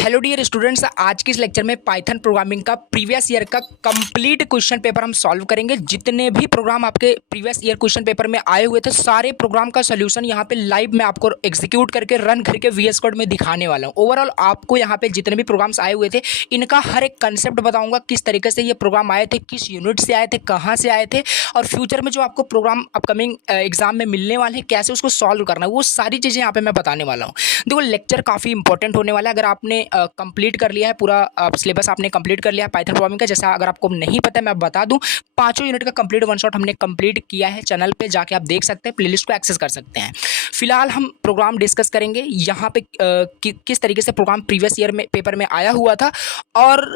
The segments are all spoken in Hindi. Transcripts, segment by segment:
हेलो डियर स्टूडेंट्स, आज के इस लेक्चर में पाइथन प्रोग्रामिंग का प्रीवियस ईयर का कंप्लीट क्वेश्चन पेपर हम सॉल्व करेंगे। जितने भी प्रोग्राम आपके प्रीवियस ईयर क्वेश्चन पेपर में आए हुए थे, सारे प्रोग्राम का सोल्यूशन यहाँ पे लाइव में आपको एग्जीक्यूट करके रन करके वीएस कोड में दिखाने वाला हूँ। ओवरऑल आपको यहाँ पे जितने भी प्रोग्राम्स आए हुए थे, इनका हर एक कंसेप्ट बताऊँगा, किस तरीके से ये प्रोग्राम आए थे, किस यूनिट से आए थे, कहाँ से आए थे, और फ्यूचर में जो आपको प्रोग्राम अपकमिंग एग्जाम में मिलने वाले हैं, कैसे उसको सॉल्व करना है, वो सारी चीज़ें यहाँ पे मैं बताने वाला हूँ। देखो, लेक्चर काफ़ी इंपॉर्टेंट होने वाला है। अगर आपने कंप्लीट कर लिया है पूरा सिलेबस, आपने कंप्लीट कर लिया है पाइथन प्रोग्रामिंग का, जैसा अगर आपको नहीं पता है मैं बता दूं, पांचों यूनिट का कंप्लीट वन शॉट हमने कंप्लीट किया है। चैनल पे जाके आप देख सकते हैं, प्लेलिस्ट को एक्सेस कर सकते हैं। फिलहाल हम प्रोग्राम डिस्कस करेंगे यहाँ पे किस तरीके से प्रोग्राम प्रीवियस ईयर में पेपर में आया हुआ था। और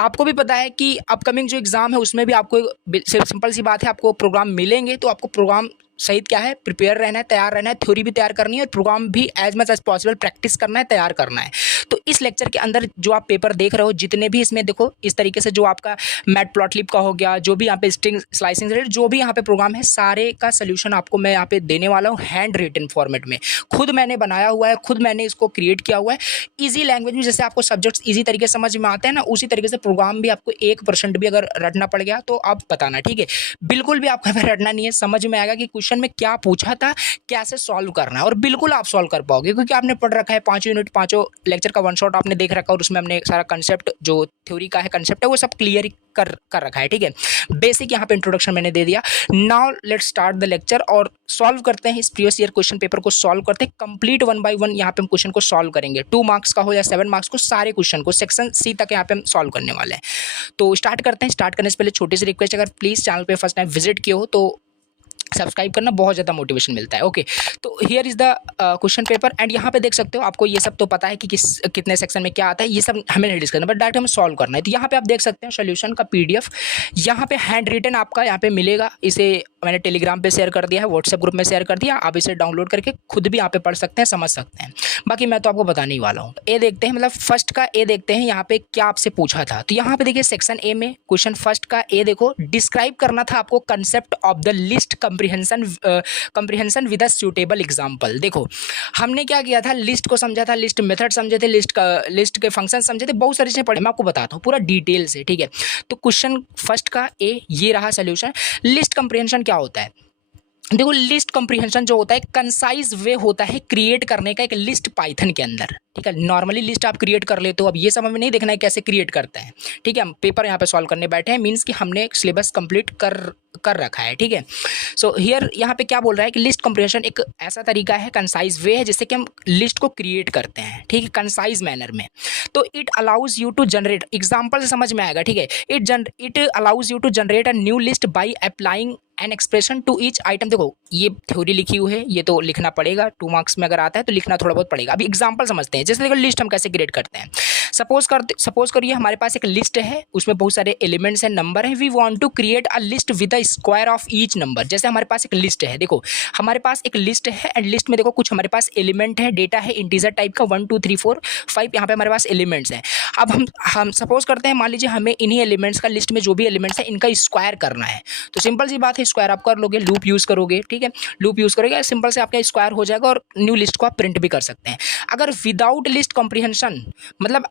आपको भी पता है कि अपकमिंग जो एग्ज़ाम है उसमें भी आपको सिंपल सी बात है, आपको प्रोग्राम मिलेंगे, तो आपको प्रोग्राम सहित क्या है, प्रिपेयर रहना है, तैयार रहना है, थ्योरी भी तैयार करनी है और प्रोग्राम भी as much as possible practice करना है, तैयार करना है। तो इस लेक्चर के अंदर जो आप पेपर देख रहे हो, जितने भी इसमें देखो इस तरीके से जो आपका मैटप्लॉटलिब का हो गया, जो भी यहाँ पे स्ट्रिंग स्लाइसिंग रिलेटेड जो भी यहाँ पे प्रोग्राम है, सारे का सोल्यूशन आपको मैं यहाँ पे देने वाला हूँ हैंड रिटन फॉर्मेट में। खुद मैंने बनाया हुआ है, खुद मैंने इसको क्रिएट किया हुआ है ईजी लैंग्वेज में। जैसे आपको सब्जेक्ट्स ईजी तरीके से समझ में आते हैं ना, उसी तरीके से प्रोग्राम भी आपको 1% भी अगर रटना पड़ गया तो आप बताना, ठीक है। बिल्कुल भी आपको रटना नहीं है, समझ में आएगा कि क्वेश्चन में क्या पूछा था, कैसे सॉल्व करना है, और बिल्कुल आप सॉल्व कर पाओगे, क्योंकि आपने पढ़ रखा है पांचों यूनिट, पांचों लेक्चर का वन शॉट आपने देख रखा है, और उसमें हमने सारा कंसेप्ट जो थ्योरी का है कंसेप्ट है वो सब क्लियर कर रखा है, ठीक है। बेसिक यहाँ पे इंट्रोडक्शन मैंने दे दिया। Now let's start the lecture और सॉल्व करते हैं इस प्रीवियस ईयर क्वेश्चन पेपर को। सॉल्व करते हैं कंप्लीट 1 बाय 1 यहाँ पे हम क्वेश्चन को सॉल्व करेंगे। 2 मार्क्स का हो या 7 मार्क्स को, सारे क्वेश्चन को सेक्शन सी तक यहाँ पे हम सॉल्व करने वाले हैं। तो स्टार्ट करते हैं। स्टार्ट करने से पहले छोटी सी रिक्वेस्ट, अगर प्लीज चैनल पे फर्स्ट टाइम विजिट किए हो तो सब्सक्राइब करना, बहुत ज़्यादा मोटिवेशन मिलता है। ओके, तो here is the question paper and यहाँ पे देख सकते हो, आपको ये सब तो पता है कि कितने सेक्शन में क्या आता है, ये सब हमें नहीं डिस्कस करना, बट डायरेक्ट हमें सॉल्व करना है। तो यहाँ पे आप देख सकते हैं सोल्यूशन का पीडीएफ यहाँ पे हैंड रिटन आपका यहाँ पे मिलेगा। इसे मैंने टेलीग्राम पे शेयर कर दिया है, व्हाट्सएप ग्रुप में शेयर कर दिया, आप इसे डाउनलोड करके खुद भी यहाँ पे पढ़ सकते हैं, समझ सकते हैं। बाकी मैं तो आपको बताने ही वाला हूँ। ए देखते हैं, मतलब फर्स्ट का ए देखते हैं यहाँ पे क्या आपसे पूछा था। तो यहाँ पे देखिए सेक्शन ए में क्वेश्चन फर्स्ट का ए देखो, डिस्क्राइब करना था आपको concept of the list comprehension with a suitable example. देखो हमने क्या किया था, लिस्ट को समझा था, लिस्ट मेथड समझे थे, लिस्ट के फंक्शन समझे थे, बहुत सारी चीजें पढ़े, मैं आपको बताता हूँ पूरा डिटेल से, ठीक है। तो क्वेश्चन फर्स्ट का ए ये रहा सोल्यूशन। लिस्ट कंप्रीहेंशन क्या होता है? देखो, लिस्ट कंप्रीहेंशन जो होता है कंसाइज वे होता है क्रिएट करने का एक लिस्ट पाइथन के अंदर, ठीक है। नॉर्मली लिस्ट आप क्रिएट कर लेते हो, अब ये सब हमें नहीं देखना है कैसे क्रिएट करते हैं, ठीक है। हम पेपर यहाँ पे सॉल्व करने बैठे हैं, मींस कि हमने सिलेबस कंप्लीट कर रखा है, ठीक है। सो हियर यहाँ पे क्या बोल रहा है कि लिस्ट कंप्रीहेंशन एक ऐसा तरीका है, कंसाइज वे है, जिससे कि हम लिस्ट को क्रिएट करते हैं, ठीक है, कंसाइज मैनर में। तो it allows you to generate, example से समझ में आएगा, ठीक है। It allows you to generate a new list by applying an expression to each item. देखो ये थ्योरी लिखी हुई है, ये तो लिखना पड़ेगा, 2 मार्क्स में अगर आता है तो लिखना थोड़ा बहुत पड़ेगा। अभी एग्जांपल समझते हैं। जैसे देखो लिस्ट हम कैसे क्रिएट करते हैं। सपोज करिए हमारे पास एक लिस्ट है, उसमें बहुत सारे एलिमेंट्स हैं, नंबर है। We want to create a list with the square of each number. जैसे हमारे पास एक लिस्ट है, देखो हमारे पास एक लिस्ट है एंड लिस्ट में देखो कुछ हमारे पास एलिमेंट है, डेटा है इंटीजर टाइप का 1 2 3 4 5, यहाँ पे हमारे पास एलिमेंट्स हैं। अब हम सपोज करते हैं, मान लीजिए हमें इन्हीं एलिमेंट्स का, लिस्ट में जो भी एलिमेंट्स है इनका स्क्वायर करना है। तो सिंपल सी बात है, स्क्वायर आप कर लोगे, लूप यूज करोगे, ठीक है, लूप यूज करोगे, सिंपल से आपका स्क्वायर हो जाएगा और न्यू लिस्ट को आप प्रिंट भी कर सकते हैं। अगर विदाउट लिस्ट कॉम्प्रिहेंशन, मतलब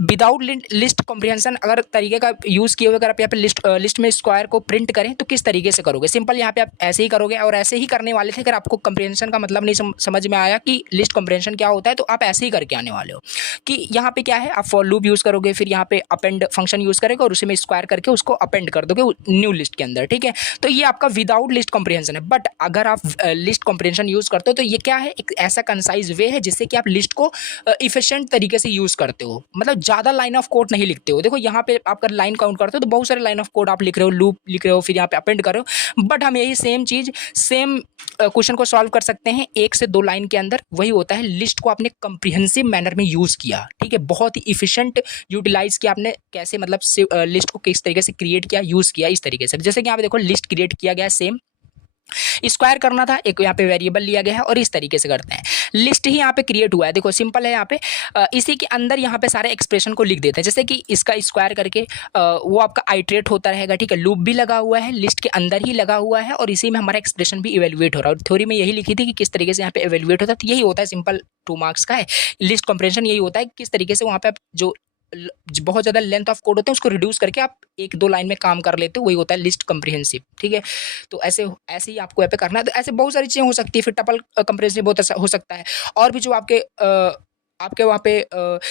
विदाउट लिस्ट कॉम्प्रिहेंशन अगर तरीके का यूज किए हुए, अगर आप यहाँ पे लिस्ट में स्क्वायर को प्रिंट करें तो किस तरीके से करोगे? सिंपल यहाँ पे आप ऐसे ही करोगे, और ऐसे ही करने वाले थे। अगर आपको कॉम्प्रिहेंशन का मतलब नहीं समझ में आया कि लिस्ट कॉम्प्रिहेंशन क्या होता है, तो आप ऐसे ही करके आने वाले हो कि यहाँ पे क्या है, आप फॉर लूप यूज करोगे, फिर यहाँ पे अपेंड फंक्शन यूज करेगा और उसी में स्क्वायर करके उसको अपेंड कर दोगे न्यू लिस्ट के अंदर, ठीक है। तो ये आपका विदाउट लिस्ट कॉम्प्रिहेंशन है। बट अगर आप लिस्ट कॉम्प्रिहेंशन यूज करते हो तो ये क्या है, एक ऐसा कंसाइज वे है जिससे कि आप लिस्ट को इफिशिएंट तरीके से यूज करते हो, मतलब ज़्यादा लाइन ऑफ कोड नहीं लिखते हो। देखो यहाँ पे आप अगर लाइन काउंट करते हो तो बहुत सारे लाइन ऑफ कोड आप लिख रहे हो, लूप लिख रहे हो, फिर यहाँ पे अपेंड कर रहे हो। बट हम यही सेम चीज, सेम क्वेश्चन को सॉल्व कर सकते हैं 1 से 2 लाइन के अंदर। वही होता है, लिस्ट को आपने कंप्रिहेंसिव मैनर में यूज किया, ठीक है, बहुत ही इफिशिएंट यूटिलाइज किया आपने। कैसे, मतलब लिस्ट को किस तरीके से क्रिएट किया, यूज किया इस तरीके से। जैसे कि यहाँ पे देखो लिस्ट क्रिएट किया गया सेम, स्क्वायर करना था, एक यहाँ पे वेरिएबल लिया गया है और इस तरीके से करते हैं। लिस्ट ही यहाँ पे क्रिएट हुआ है, देखो सिंपल है यहाँ पे। इसी के अंदर यहाँ पे सारे एक्सप्रेशन को लिख देते हैं, जैसे कि इसका स्क्वायर करके वो आपका आइट्रेट होता रहेगा, ठीक है। लूप भी लगा हुआ है, लिस्ट के अंदर ही लगा हुआ है और इसी में हमारा एक्सप्रेशन भी इवेल्युएट हो रहा है। और थ्योरी में यही लिखी थी कि किस तरीके से यहाँ पे इवेल्युएट होता है, तो यही होता है, सिंपल 2 मार्क्स का है। लिस्ट कंप्रेहेंशन यही होता है, किस तरीके से वहाँ पे आप जो बहुत ज़्यादा लेंथ ऑफ कोड होते हैं उसको रिड्यूस करके आप 1-2 लाइन में काम कर लेते हो, वही होता है लिस्ट कंप्रिहेंसिव, ठीक है। तो ऐसे ऐसे ही आपको यहाँ पे करना है। तो ऐसे बहुत सारी चीज़ें हो सकती है, फिर टपल कंप्रिहेंसिव बहुत ऐसा हो सकता है, और भी जो आपके वहाँ पे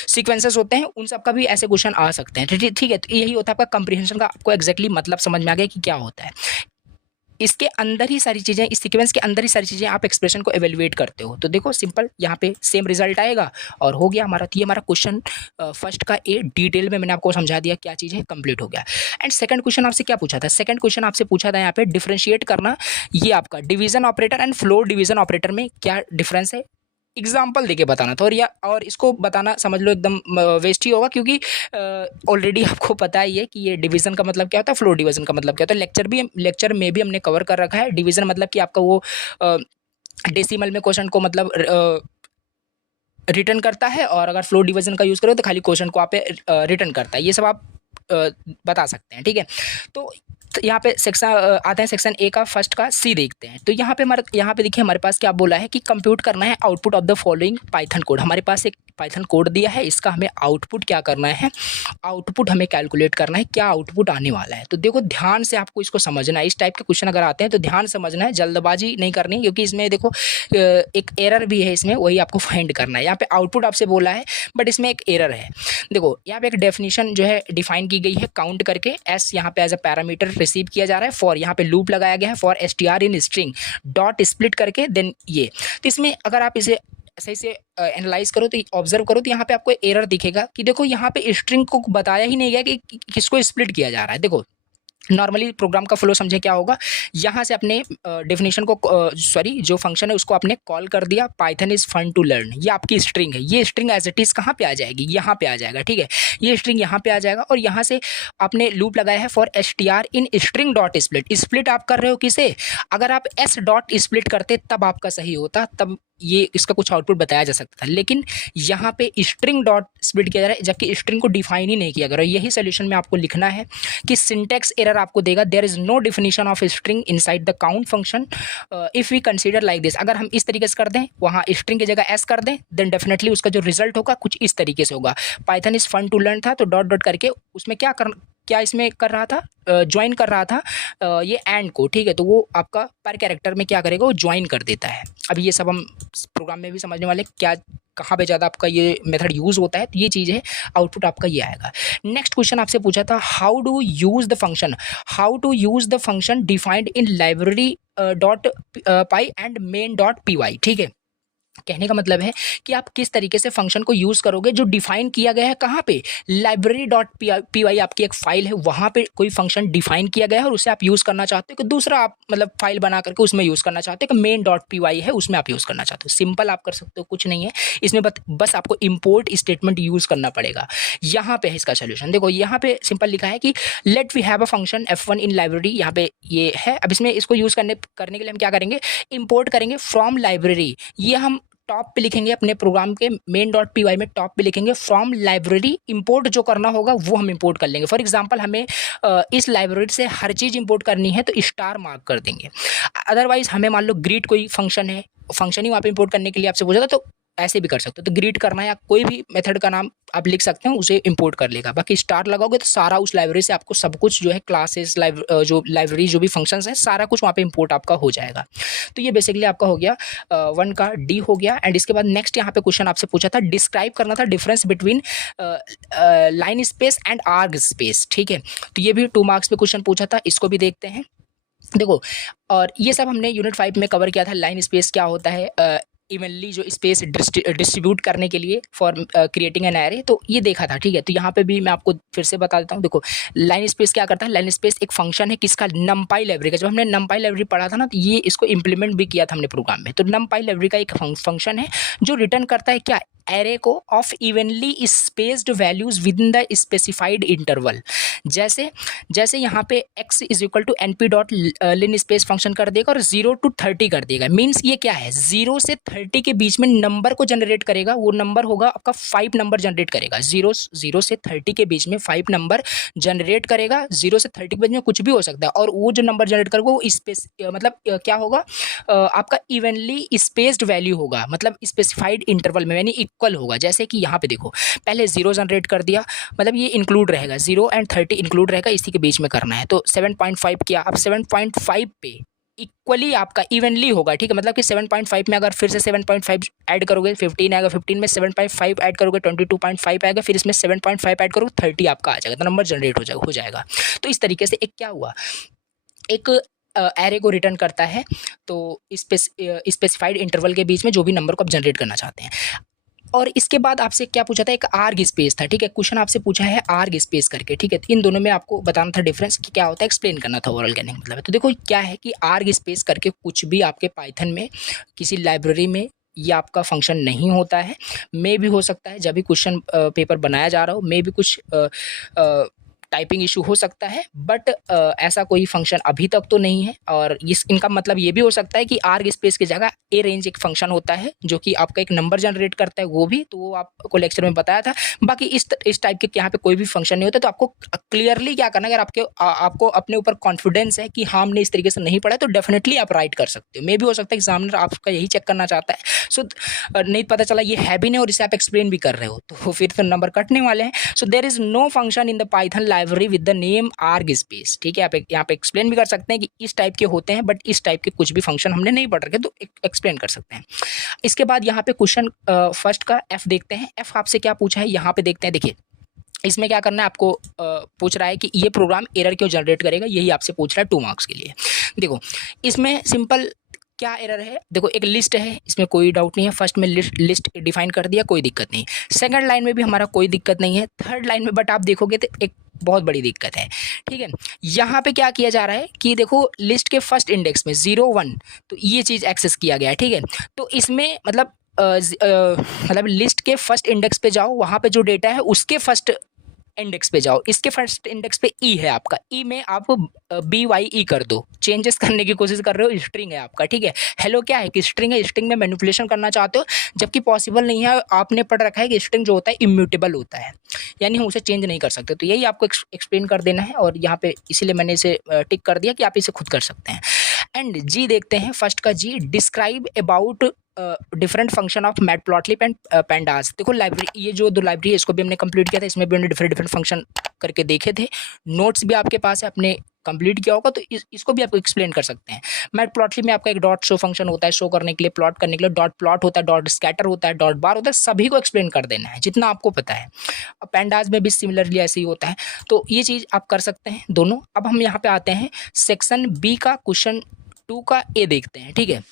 सीक्वेंसेस होते हैं उन सब का भी ऐसे क्वेश्चन आ सकते हैं, ठीक है। तो यही होता है आपका कंप्रिहेंशन का, आपको एग्जैक्टली मतलब समझ में आ गया कि क्या होता है। इसके अंदर ही सारी चीज़ें, इस सीक्वेंस के अंदर ही सारी चीज़ें आप एक्सप्रेशन को एवेल्युएट करते हो। तो देखो सिंपल यहाँ पे सेम रिजल्ट आएगा और हो गया हमारा। तो ये हमारा क्वेश्चन फर्स्ट का ए डिटेल में मैंने आपको समझा दिया क्या चीज़ है, कंप्लीट हो गया। एंड सेकंड क्वेश्चन आपसे क्या पूछा था, सेकंड क्वेश्चन आपसे पूछा था यहाँ पे डिफरेंशिएट करना, ये आपका division operator and floor division operator में क्या डिफरेंस है, एग्जाम्पल देके बताना था। और इसको बताना समझ लो एकदम वेस्ट ही होगा, क्योंकि ऑलरेडी आपको पता ही है कि ये डिवीजन का मतलब क्या होता है, फ्लोर डिवीजन का मतलब क्या होता है। लेक्चर में भी हमने कवर कर रखा है। डिवीजन मतलब कि आपका वो डेसिमल में क्वेश्चन को मतलब रिटर्न करता है, और अगर फ्लोर डिवीजन का यूज़ करो तो खाली क्वेश्चन को आप रिटर्न करता है। ये सब आप बता सकते हैं, ठीक है। तो यहाँ पे सेक्शन आते हैं, सेक्शन ए का फर्स्ट का सी देखते हैं। तो यहाँ पे देखिए हमारे पास क्या बोला है कि कंप्यूट करना है output of the following Python code. हमारे पास एक पाइथन कोड दिया है, इसका हमें आउटपुट क्या करना है, आउटपुट हमें कैलकुलेट करना है, क्या आउटपुट आने वाला है। तो देखो ध्यान से आपको इसको समझना है, इस टाइप के क्वेश्चन अगर आते हैं तो ध्यान समझना है, जल्दबाजी नहीं करनी, क्योंकि इसमें देखो एक एरर भी है इसमें, वही आपको फाइंड करना है। यहाँ पे आउटपुट आपसे बोला है बट इसमें एक एरर है। देखो यहाँ पे एक डेफिनेशन जो है डिफाइन की गई है, काउंट करके एस यहाँ पे एज अ पैरामीटर रिसीव किया जा रहा है, फॉर यहाँ पे लूप लगाया गया है, for str in string dot split करके देन ये। तो इसमें अगर आप इसे सही से एनालाइज करो तो ऑब्जर्व करो तो यहाँ पे आपको एरर दिखेगा कि देखो यहाँ पे स्ट्रिंग को बताया ही नहीं गया कि किसको स्प्लिट किया जा रहा है। देखो नॉर्मली प्रोग्राम का फ्लो समझे क्या होगा, यहाँ से अपने डेफिनेशन को जो फंक्शन है उसको आपने कॉल कर दिया, Python is fun to learn, ये आपकी स्ट्रिंग है, ये स्ट्रिंग एज इट इज़ कहाँ पे आ जाएगी, यहाँ पे आ जाएगा, ठीक है। ये स्ट्रिंग यहाँ पे आ जाएगा और यहाँ से आपने लूप लगाया है for str in string dot split. Split आप कर रहे हो किसे, अगर आप s डॉट स्प्लिट करते तब आपका सही होता, तब ये इसका कुछ आउटपुट बताया जा सकता था, लेकिन यहाँ पे स्ट्रिंग डॉट स्प्लिट किया जा रहा है, जबकि स्ट्रिंग को डिफाइन ही नहीं किया गया। यही सोल्यूशन में आपको लिखना है कि सिंटेक्स एरर आपको देगा, there is no definition of string inside the count function if we consider like this. अगर हम इस तरीके से कर दें, वहाँ स्ट्रिंग की जगह एस कर दें, देन डेफिनेटली उसका जो रिजल्ट होगा कुछ इस तरीके से होगा। Python is fun to learn था तो डॉट डॉट करके उसमें क्या इसमें कर रहा था, ज्वाइन कर रहा था ये एंड को, ठीक है। तो वो आपका पर कैरेक्टर में क्या करेगा, वो ज्वाइन कर देता है। अभी ये सब हम प्रोग्राम में भी समझने वाले, क्या कहाँ पे ज़्यादा आपका ये मेथड यूज़ होता है, तो ये चीज़ है, आउटपुट आपका ये आएगा। नेक्स्ट क्वेश्चन आपसे पूछा था how to use the function defined in library dot py and main dot P Y, ठीक है। कहने का मतलब है कि आप किस तरीके से फंक्शन को यूज़ करोगे जो डिफाइन किया गया है कहाँ पे, लाइब्रेरी डॉट पी वाई आपकी एक फाइल है, वहाँ पे कोई फंक्शन डिफाइन किया गया है और उसे आप यूज़ करना चाहते हो कि दूसरा आप मतलब फाइल बना करके उसमें यूज़ करना चाहते हो कि मेन डॉट पी वाई है उसमें आप यूज़ करना चाहते हो। सिंपल आप कर सकते हो, कुछ नहीं है इसमें, बस आपको इम्पोर्ट स्टेटमेंट यूज़ करना पड़ेगा। यहाँ पे है इसका सोल्यूशन, देखो यहाँ पे सिंपल लिखा है कि let we have a function f1 in library, यहाँ पे ये है। अब इसमें इसको यूज़ करने के लिए हम क्या करेंगे, इम्पोर्ट करेंगे फ्रॉम लाइब्रेरी, ये हम टॉप पे लिखेंगे अपने प्रोग्राम के मेन डॉट पी वाई में, टॉप पे लिखेंगे फ्रॉम लाइब्रेरी, इंपोर्ट जो करना होगा वो हम इंपोर्ट कर लेंगे। फॉर एग्जांपल हमें इस लाइब्रेरी से हर चीज़ इंपोर्ट करनी है तो स्टार मार्क कर देंगे। अदरवाइज हमें मान लो ग्रीट कोई फंक्शन है, फंक्शन ही वहाँ पे इंपोर्ट करने के लिए आपसे पूछा था, तो ऐसे भी कर सकते हो। तो ग्रीट करना है या कोई भी मेथड का नाम आप लिख सकते हैं, उसे इंपोर्ट कर लेगा। बाकी स्टार लगाओगे तो सारा उस लाइब्रेरी से आपको सब कुछ जो है क्लासेस जो लाइब्रेरी जो भी फंक्शंस हैं सारा कुछ वहाँ पे इंपोर्ट आपका हो जाएगा। तो ये बेसिकली आपका हो गया 1 का डी हो गया। एंड इसके बाद नेक्स्ट यहाँ पे क्वेश्चन आपसे पूछा था, डिस्क्राइब करना था difference between line space and arg space, ठीक है। तो ये भी 2 मार्क्स पे क्वेश्चन पूछा था, इसको भी देखते हैं। देखो और ये सब हमने यूनिट 5 में कवर किया था। लाइन स्पेस क्या होता है, इवनली जो स्पेस डिस्ट्रीब्यूट करने के लिए फॉर क्रिएटिंग एन एरे, तो ये देखा था, ठीक है। तो यहाँ पे भी मैं आपको फिर से बता देता हूँ। देखो लाइन स्पेस क्या करता है, लाइन स्पेस एक फंक्शन है किसका, नमपाई लाइब्रेरी का। जब हमने नमपाई लाइब्रेरी पढ़ा था ना, तो ये इसको इंप्लीमेंट भी किया था हमने प्रोग्राम में। तो नमपाई लाइब्रेरी का एक फंक्शन है जो रिटर्न करता है क्या, एरे को of evenly spaced values within the specified interval. जैसे जैसे यहाँ पे x is equal to N P dot lin space function कर देगा और 0 to 30 कर देगा। मीन्स ये क्या है, 0 से 30 के बीच में नंबर को जनरेट करेगा, वो नंबर होगा आपका 5 नंबर जनरेट करेगा। 0 से 30 के बीच में 5 नंबर जनरेट करेगा। 0 से 30 के बीच में कुछ भी हो सकता है, और वो जो नंबर जनरेट करेगा वो स्पेस मतलब क्या होगा, आपका इवनली स्पेस्ड वैल्यू होगा, मतलब स्पेसिफाइड इंटरवल में, यानी इक्वल होगा। जैसे कि यहाँ पे देखो, पहले 0 जनरेट कर दिया, मतलब ये इंक्लूड रहेगा, 0 and 30 इंक्लूड रहेगा, इसी के बीच में करना है। तो 7.5 किया, अब 7.5 पे इक्वली आपका इवनली होगा, ठीक है। मतलब कि 7.5 में अगर फिर से 7.5 ऐड करोगे 15 आएगा, 15 में 7.5 ऐड करोगे 22.5 आएगा, फिर इसमें 7.5 ऐड करोगे 30 आपका आ जाएगा, तो नंबर जनरेट हो जाएगा। तो इस तरीके से एक क्या हुआ, एक एरे को रिटर्न करता है, तो स्पेसिफाइड इंटरवल के बीच में जो भी नंबर को आप जनरेट करना चाहते हैं। और इसके बाद आपसे क्या पूछा था, एक आर्ग स्पेस था, ठीक है। क्वेश्चन आपसे पूछा है आर्ग स्पेस करके, ठीक है। इन दोनों में आपको बताना था डिफरेंस कि क्या होता है, एक्सप्लेन करना था, ओवरऑल कहने का मतलब है। तो देखो क्या है कि आर्ग स्पेस करके कुछ भी आपके पाइथन में किसी लाइब्रेरी में ये आपका फंक्शन नहीं होता है। मे भी हो सकता है जब भी क्वेश्चन पेपर बनाया जा रहा हो, मे भी कुछ टाइपिंग इशू हो सकता है, बट ऐसा कोई फंक्शन अभी तक तो नहीं है। और इनका मतलब ये भी हो सकता है कि आर्ग स्पेस की जगह ए रेंज एक फंक्शन होता है जो कि आपका एक नंबर जनरेट करता है, वो भी तो वो आपको लेक्चर में बताया था। बाकी इस टाइप के यहाँ पे कोई भी फंक्शन नहीं होता। तो आपको क्लियरली क्या करना है, अगर आपको अपने ऊपर कॉन्फिडेंस है कि हाँ हमने इस तरीके से नहीं पढ़ा, तो डेफिनेटली आप राइट कर सकते हो। मे भी हो सकता है एग्जामिनर आपका यही चेक करना चाहता है, सो नहीं पता चला ये है भी नहीं और इसे आप एक्सप्लेन भी कर रहे हो, तो फिर तो नंबर कटने वाले हैं। So there is no function in the Python library with the name arg space, ठीक है। आप यहाँ पे एक्सप्लेन भी कर सकते हैं कि इस टाइप के होते हैं, बट इस टाइप के कुछ भी फंक्शन हमने नहीं पढ़ रखे, तो एक्सप्लेन कर सकते हैं। इसके बाद यहाँ पे क्वेश्चन फर्स्ट का एफ देखते हैं। एफ आपसे क्या पूछा है यहाँ पे देखते हैं। देखिए इसमें क्या करना है, आपको पूछ रहा है कि ये प्रोग्राम एरर क्यों जनरेट करेगा, यही आपसे पूछ रहा है 2 मार्क्स के लिए। देखो इसमें सिंपल क्या एरर है, देखो एक लिस्ट है, इसमें कोई डाउट नहीं है। फर्स्ट में लिस्ट डिफाइन कर दिया, कोई दिक्कत नहीं। सेकंड लाइन में भी हमारा कोई दिक्कत नहीं है। थर्ड लाइन में बट आप देखोगे तो एक बहुत बड़ी दिक्कत है, ठीक है। यहाँ पे क्या किया जा रहा है कि देखो लिस्ट के फर्स्ट इंडेक्स में 0 1, तो ये चीज़ एक्सेस किया गया है, ठीक है। तो इसमें मतलब लिस्ट के फर्स्ट इंडेक्स पे जाओ, वहाँ पे जो डेटा है उसके फर्स्ट इंडेक्स पे जाओ, इसके फर्स्ट इंडेक्स पे ई है आपका, ई में आप BYE कर दो, चेंजेस करने की कोशिश कर रहे हो, स्ट्रिंग है आपका, ठीक है। हेलो क्या है कि स्ट्रिंग है, स्ट्रिंग में मैनिपुलेशन करना चाहते हो, जबकि पॉसिबल नहीं है। आपने पढ़ रखा है कि स्ट्रिंग जो होता है इम्यूटेबल होता है, यानी हम उसे चेंज नहीं कर सकते। तो यही आपको एक्सप्लेन कर देना है, और यहाँ पे इसीलिए मैंने इसे टिक कर दिया कि आप इसे खुद कर सकते हैं। एंड जी देखते हैं, फर्स्ट का जी, describe about different function of matplotlib and pandas. देखो लाइब्रेरी, ये जो 2 लाइब्रेरी है इसको भी हमने कंप्लीट किया था, इसमें भी हमने डिफरेंट फंक्शन करके देखे थे। नोट्स भी आपके पास है, अपने कंप्लीट किया होगा, तो इसको भी आपको एक्सप्लेन कर सकते हैं। मैटप्लॉटलिब में आपका एक डॉट शो फंक्शन होता है, शो करने के लिए, प्लॉट करने के लिए। डॉट प्लॉट होता है, डॉट स्कैटर होता है, डॉट बार होता है, सभी को एक्सप्लेन कर देना है जितना आपको पता है। पैंडास में भी सिमिलरली ऐसे ही होता है, तो ये चीज़ आप कर सकते हैं दोनों। अब हम यहाँ पे आते हैं सेक्शन बी का, क्वेश्चन 2 का ए देखते हैं, ठीक है।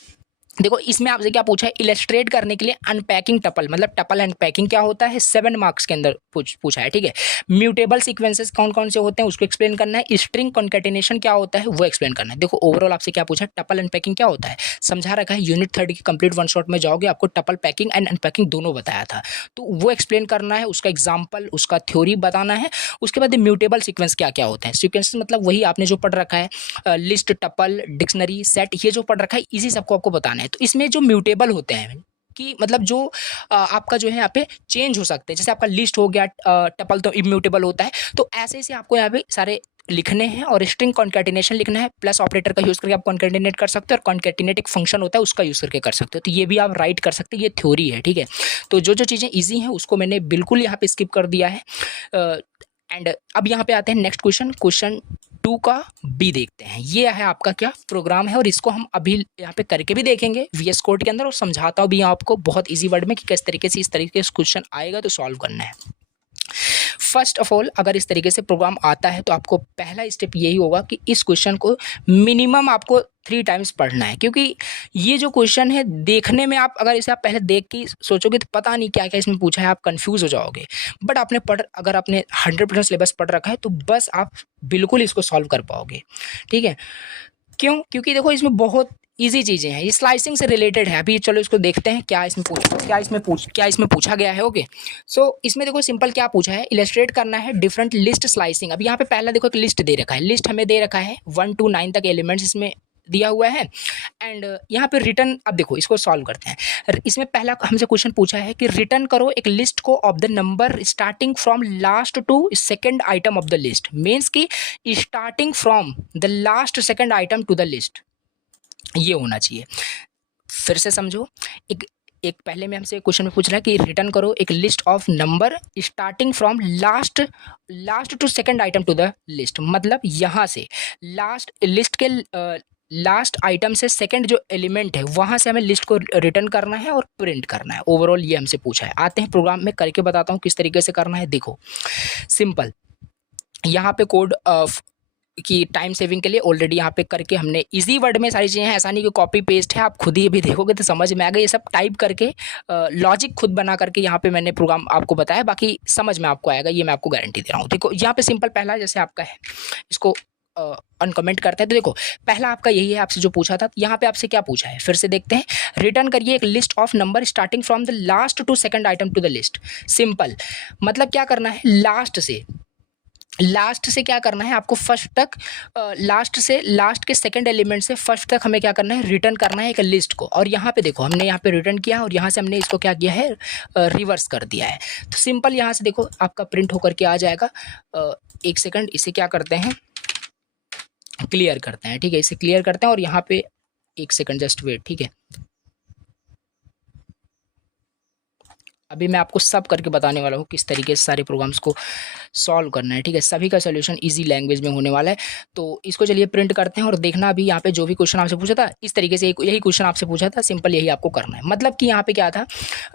देखो इसमें आपसे क्या पूछा है, इलस्ट्रेट करने के लिए अनपैकिंग टपल, मतलब टपल अनपैकिंग क्या होता है, 7 मार्क्स के अंदर पूछा है, ठीक है। म्यूटेबल सीक्वेंसेस कौन कौन से होते हैं उसको एक्सप्लेन करना है। स्ट्रिंग कॉन्केटिनेशन क्या होता है वो एक्सप्लेन करना है। देखो ओवरऑल आपसे क्या पूछा है, टपल अनपैकिंग क्या होता है समझा रखा है। यूनिट 3 की कंप्लीट 1 शॉट में जाओगे, आपको टपल पैकिंग एंड अनपैकिंग दोनों बताया था, तो वो एक्सप्लेन करना है, उसका एग्जाम्पल, उसका थ्योरी बताना है। उसके बाद म्यूटेबल सीक्वेंस क्या क्या होते हैं। सीक्वेंस मतलब वही आपने जो पढ़ रखा है, लिस्ट, टपल, डिक्शनरी, सेट, ये जो पढ़ रखा है इसी सबको आपको बताना है। तो इसमें जो म्यूटेबल होते हैं कि मतलब जो आपका जो है यहाँ पे चेंज हो सकते हैं, जैसे आपका लिस्ट हो गया, टपल तो इम्यूटेबल होता है, तो ऐसे ऐसे आपको यहाँ पे सारे लिखने हैं। और स्ट्रिंग कॉन्केटिनेशन लिखना है, प्लस ऑपरेटर का यूज़ करके आप कॉन्केटिनेट कर सकते हो, और कॉन्केटिनेट एक फंक्शन होता है उसका यूज़ करके कर सकते हो, तो ये भी आप राइट कर सकते हैं। ये थ्योरी है, ठीक है। तो जो जो चीज़ें ईजी हैं उसको मैंने बिल्कुल यहाँ पे स्किप कर दिया है। एंड अब यहाँ पे आते हैं नेक्स्ट क्वेश्चन 2 का बी देखते हैं। ये है आपका क्या प्रोग्राम है, और इसको हम अभी यहाँ पे करके भी देखेंगे VS कोड के अंदर, और समझाता हूँ भी आपको बहुत इजी वर्ड में कि किस तरीके से इस तरीके से क्वेश्चन आएगा तो सॉल्व करना है। फर्स्ट ऑफ ऑल अगर इस तरीके से प्रोग्राम आता है तो आपको पहला स्टेप यही होगा कि इस क्वेश्चन को मिनिमम आपको 3 टाइम्स पढ़ना है, क्योंकि ये जो क्वेश्चन है देखने में आप अगर इसे आप पहले देख के सोचोगे तो पता नहीं क्या क्या इसमें पूछा है, आप कंफ्यूज हो जाओगे। बट अगर आपने 100% सिलेबस पढ़ रखा है तो बस आप बिल्कुल इसको सॉल्व कर पाओगे, ठीक है। क्यों? क्योंकि देखो इसमें बहुत इजी चीज़ें हैं, ये स्लाइसिंग से रिलेटेड है। अभी चलो इसको देखते हैं क्या इसमें पूछा गया है। ओके, सो इसमें देखो सिंपल क्या पूछा है, इलस्ट्रेट करना है डिफरेंट लिस्ट स्लाइसिंग। अब यहाँ पे पहला देखो एक लिस्ट दे रखा है, लिस्ट हमें दे रखा है 1 to 9 तक एलिमेंट्स इसमें दिया हुआ है। एंड यहाँ पे रिटर्न, अब देखो इसको सॉल्व करते हैं। इसमें पहला हमसे क्वेश्चन पूछा है कि रिटर्न करो एक लिस्ट को of the number starting from last to second item of the list. Means कि starting from the last second item to the list, ये होना चाहिए। फिर से समझो, एक पहले में हमसे क्वेश्चन में पूछ रहा है कि रिटर्न करो एक list of number starting from last to second item to the list. मतलब यहाँ से लास्ट लिस्ट के लास्ट आइटम से सेकंड जो एलिमेंट है वहाँ से हमें लिस्ट को रिटर्न करना है और प्रिंट करना है। ओवरऑल ये हमसे पूछा है। आते हैं प्रोग्राम में करके बताता हूँ किस तरीके से करना है। देखो सिंपल, यहाँ पे कोड कि टाइम सेविंग के लिए ऑलरेडी यहाँ पे करके हमने इजी वर्ड में सारी चीज़ें हैं, ऐसा नहीं कि कॉपी पेस्ट है। आप खुद ही अभी देखोगे तो समझ में आ गया। ये सब टाइप करके लॉजिक खुद बना करके यहाँ पे मैंने प्रोग्राम आपको बताया, बाकी समझ में आपको आएगा, ये मैं आपको गारंटी दे रहा हूँ। देखो यहाँ पे सिंपल पहला जैसे आपका है, इसको अनकमेंट करते हैं। तो देखो पहला आपका यही है, आपसे जो पूछा था। यहाँ पे आपसे क्या पूछा है फिर से देखते हैं। रिटर्न करिए एक list of number starting from the last to second item to the list. Simple मतलब क्या करना है, लास्ट से क्या करना है आपको, फर्स्ट तक, लास्ट के सेकंड एलिमेंट से फर्स्ट तक हमें क्या करना है, रिटर्न करना है एक लिस्ट को। और यहाँ पे देखो हमने यहाँ पे रिटर्न किया और यहाँ से हमने इसको क्या किया है, रिवर्स कर दिया है। तो सिंपल यहाँ से देखो आपका प्रिंट होकर के आ जाएगा। एक सेकंड, इसे क्या करते हैं, क्लियर करते हैं। ठीक है, इसे क्लियर करते हैं और यहाँ पे एक सेकंड जस्ट वेट। ठीक है, अभी मैं आपको सब करके बताने वाला हूँ किस तरीके से सारे प्रोग्राम्स को सॉल्व करना है। ठीक है, सभी का सोल्यूशन इजी लैंग्वेज में होने वाला है। तो इसको चलिए प्रिंट करते हैं और देखना अभी यहाँ पे जो भी क्वेश्चन आपसे पूछा था इस तरीके से यही क्वेश्चन आपसे पूछा था, सिंपल यही आपको करना है। मतलब कि यहाँ पे क्या था,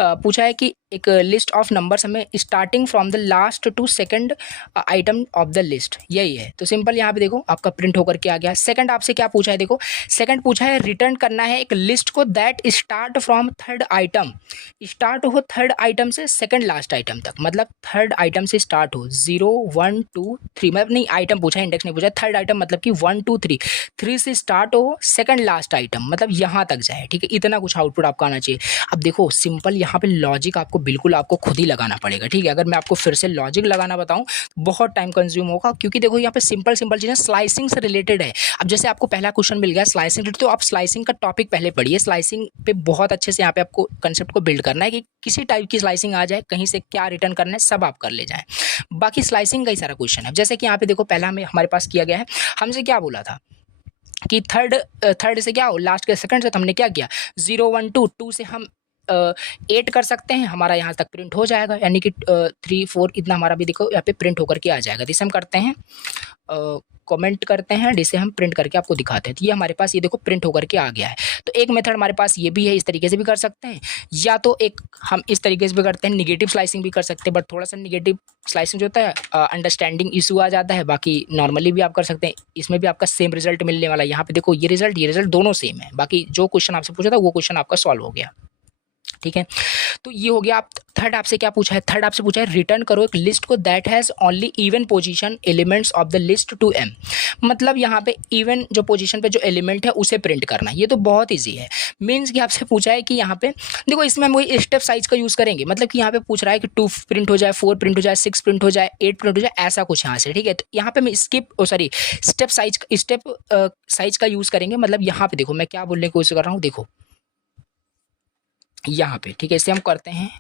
पूछा है कि एक लिस्ट ऑफ नंबर्स हमें starting from the last to second item of the list, यही है। तो सिंपल यहाँ पे देखो आपका प्रिंट होकर के आ गया। सेकंड आपसे क्या पूछा है, देखो सेकंड पूछा है रिटर्न करना है एक लिस्ट को that start from third item, start हो थर्ड आइटम से सेकंड लास्ट आइटम तक। मतलब थर्ड आइटम से स्टार्ट हो 0 1 2 3, मतलब नहीं आइटम पूछा है, इंडेक्स नहीं पूछा। थर्ड आइटम मतलब कि 1 2 3, 3 से स्टार्ट हो सेकंड लास्ट आइटम, मतलब यहाँ तक जाए। ठीक है, इतना कुछ आउटपुट आपका आना चाहिए। अब देखो सिंपल यहाँ पे लॉजिक आपको बिल्कुल आपको खुद ही लगाना पड़ेगा। ठीक है, अगर मैं आपको फिर से लॉजिक लगाना बताऊँ तो बहुत टाइम कंज्यूम होगा, क्योंकि देखो यहाँ पे सिंपल चीज़ें स्लाइसिंग से रिलेटेड है। अब जैसे आपको पहला क्वेश्चन मिल गया स्लाइसिंग, तो आप स्लाइसिंग का टॉपिक पहले पढ़िए। स्लाइसिंग पे बहुत अच्छे से यहाँ पे आपको कंसेप्ट को बिल्ड करना है कि किसी टाइप की स्लाइसिंग आ जाए, कहीं से क्या रिटर्न करना है सब आप कर ले जाएं। बाकी स्लाइसिंग का ही सारा क्वेश्चन है। जैसे कि यहाँ पे देखो पहला हमें हमारे पास किया गया है, हमसे क्या बोला था कि थर्ड से क्या हो, लास्ट के सेकंड से, तो हमने क्या किया 0 1 2, 2 से हम 8 कर सकते हैं, हमारा यहाँ तक प्रिंट हो जाएगा। यानी कि 3 4 इतना हमारा भी देखो यहाँ पे प्रिंट होकर के आ जाएगा। जिसे हम करते हैं कमेंट करते हैं, जिसे हम प्रिंट करके आपको दिखाते हैं। तो ये हमारे पास ये देखो प्रिंट होकर के आ गया है। तो एक मेथड हमारे पास ये भी है, इस तरीके से भी कर सकते हैं, या तो एक हम इस तरीके से भी करते हैं, निगेटिव स्लाइसिंग भी कर सकते हैं। बट थोड़ा सा निगेटिव स्लाइसिंग जो होता है अंडरस्टैंडिंग इशू आ जाता है। बाकी नॉर्मली भी आप कर सकते हैं, इसमें भी आपका सेम रिजल्ट मिलने वाला है। यहाँ पे देखो ये रिजल्ट दोनों सेम है। बाकी जो क्वेश्चन आपसे पूछा था वो क्वेश्चन आपका सॉल्व हो गया। ठीक है, तो ये हो गया। आप थर्ड आपसे क्या पूछा है, थर्ड आपसे पूछा है रिटर्न करो एक लिस्ट को that has only even position elements of the list to m। मतलब यहाँ पे इवन जो पोजीशन पे जो एलिमेंट है उसे प्रिंट करना। ये तो बहुत इजी है। मीन्स कि आपसे पूछा है कि यहाँ पे देखो इसमें हम वही स्टेप साइज का यूज़ करेंगे। मतलब कि यहाँ पे पूछ रहा है कि 2 प्रिंट हो जाए, 4 प्रिंट हो जाए, 6 प्रिंट हो जाए, 8 प्रिंट हो जाए, ऐसा कुछ यहाँ से। ठीक है, तो यहाँ पे मैं स्टेप साइज का यूज़ करेंगे। मतलब यहाँ पे देखो मैं क्या बोलने की कोशिश कर रहा हूँ, देखो यहाँ पे। ठीक है, इसे हम करते हैं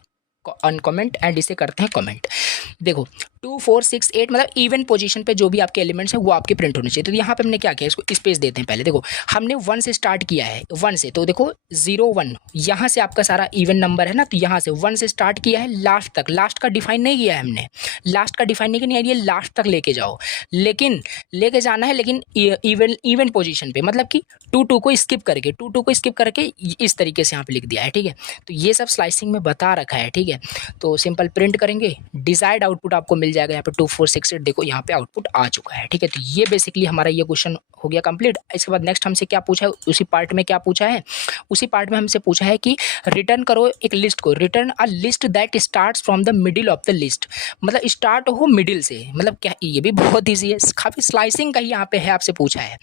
अनकमेंट एंड इसे करते हैं कमेंट। देखो 2 4 6 8 मतलब इवन पोजीशन पे जो भी आपके एलिमेंट्स हैं वो आपके प्रिंट होने चाहिए। तो यहाँ पे हमने क्या किया, इसको स्पेस देते हैं पहले। देखो हमने 1 से स्टार्ट किया है, 1 से, तो देखो 0 1 यहाँ से आपका सारा इवन नंबर है ना, तो यहाँ से 1 से स्टार्ट किया है लास्ट तक। लास्ट का डिफाइन नहीं किया है हमने, लास्ट का डिफाइन नहीं किया, ये लास्ट तक लेके जाओ, लेकिन लेके जाना है लेकिन इवन पोजीशन पे। मतलब कि 2 2 को स्किप करके इस तरीके से यहाँ पे लिख दिया है। ठीक है, तो ये सब स्लाइसिंग में बता रखा है। ठीक है, तो सिंपल प्रिंट करेंगे, डिजायर्ड आउटपुट आपको मिल जाएगा। यहाँ पे 2 4 6 8 देखो यहाँ पे आउटपुट आ चुका है। ठीक है, तो ये बेसिकली हमारा ये क्वेश्चन हो गया कंप्लीट। इसके बाद नेक्स्ट हमसे क्या पूछा है, उसी पार्ट में क्या पूछा है, उसी पार्ट में हमसे पूछा है कि रिटर्न करो एक लिस्ट को, return a list that starts from the middle of the list. मतलब स्टार्ट हो मिडिल से, मतलब क्या, ये भी बहुत ईजी है, काफ़ी स्लाइसिंग का ही यहाँ पे है, आपसे पूछा है,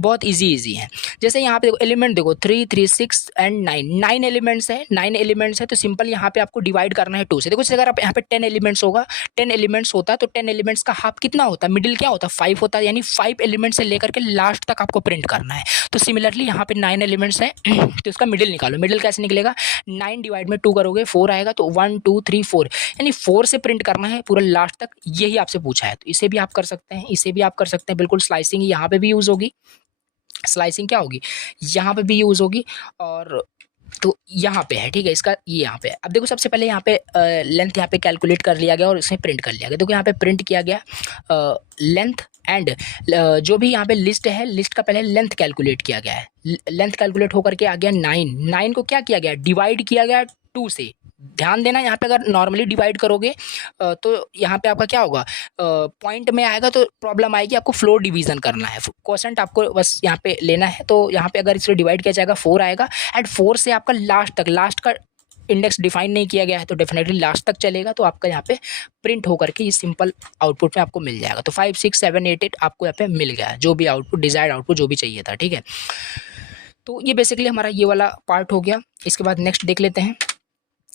बहुत ईजी है। जैसे यहाँ पे देखो एलिमेंट देखो 3 3 6 एंड 9 एलिमेंट्स है, 9 एलिमेंट्स है, तो सिंपल यहाँ पे आपको डिवाइड करना है 2 से। देखो जैसे अगर आप यहाँ पे 10 एलिमेंट्स होगा, 10 एलिमेंट्स होता है तो 10 एलिमेंट्स का हाफ कितना होता है, मिडिल क्या होता है 5 होता है, यानी 5 एलिमेंट्स से लेकर के लास्ट तक आपको प्रिंट करना है। तो सिमिलरली यहाँ पे 9 एलिमेंट्स है तो इसका मिडिल निकालो। मिडिल कैसे निकलेगा, 9 डिवाइड में 2 करोगे 4 आएगा, तो 1 2 3 4, यानी 4 से प्रिंट करना है पूरा लास्ट तक, यही आपसे पूछा है। तो इसे भी आप कर सकते हैं, इसे भी आप कर सकते हैं, बिल्कुल स्लाइसिंग यहाँ पे भी यूज़ होगी, स्लाइसिंग क्या होगी यहाँ पे भी यूज़ होगी, और तो यहाँ पे है, ठीक है, इसका ये यहाँ पे है। अब देखो सबसे पहले यहाँ पे लेंथ यहाँ पे कैलकुलेट कर लिया गया और इसे प्रिंट कर लिया गया। देखो यहाँ पे प्रिंट किया गया लेंथ एंड जो भी यहाँ पे लिस्ट है, लिस्ट का पहले लेंथ कैलकुलेट किया गया है, लेंथ कैलकुलेट होकर के आ गया 9 को क्या किया गया, डिवाइड किया गया 2 से। ध्यान देना यहाँ पे अगर नॉर्मली डिवाइड करोगे तो यहाँ पे आपका क्या होगा, पॉइंट में आएगा तो प्रॉब्लम आएगी, आपको फ्लोर डिवीजन करना है, क्वोशंट आपको बस यहाँ पे लेना है। तो यहाँ पे अगर इसे डिवाइड किया जाएगा 4 आएगा, एंड 4 से आपका लास्ट तक, लास्ट का इंडेक्स डिफाइन नहीं किया गया है तो डेफिनेटली लास्ट तक चलेगा, तो आपका यहाँ पे प्रिंट होकर के ये सिंपल आउटपुट में आपको मिल जाएगा। तो 5 6 7 8 8 आपको यहाँ पे मिल गया, जो भी आउटपुट, डिजायर्ड आउटपुट जो भी चाहिए था, ठीक है। तो ये बेसिकली हमारा ये वाला पार्ट हो गया। इसके बाद नेक्स्ट देख लेते हैं।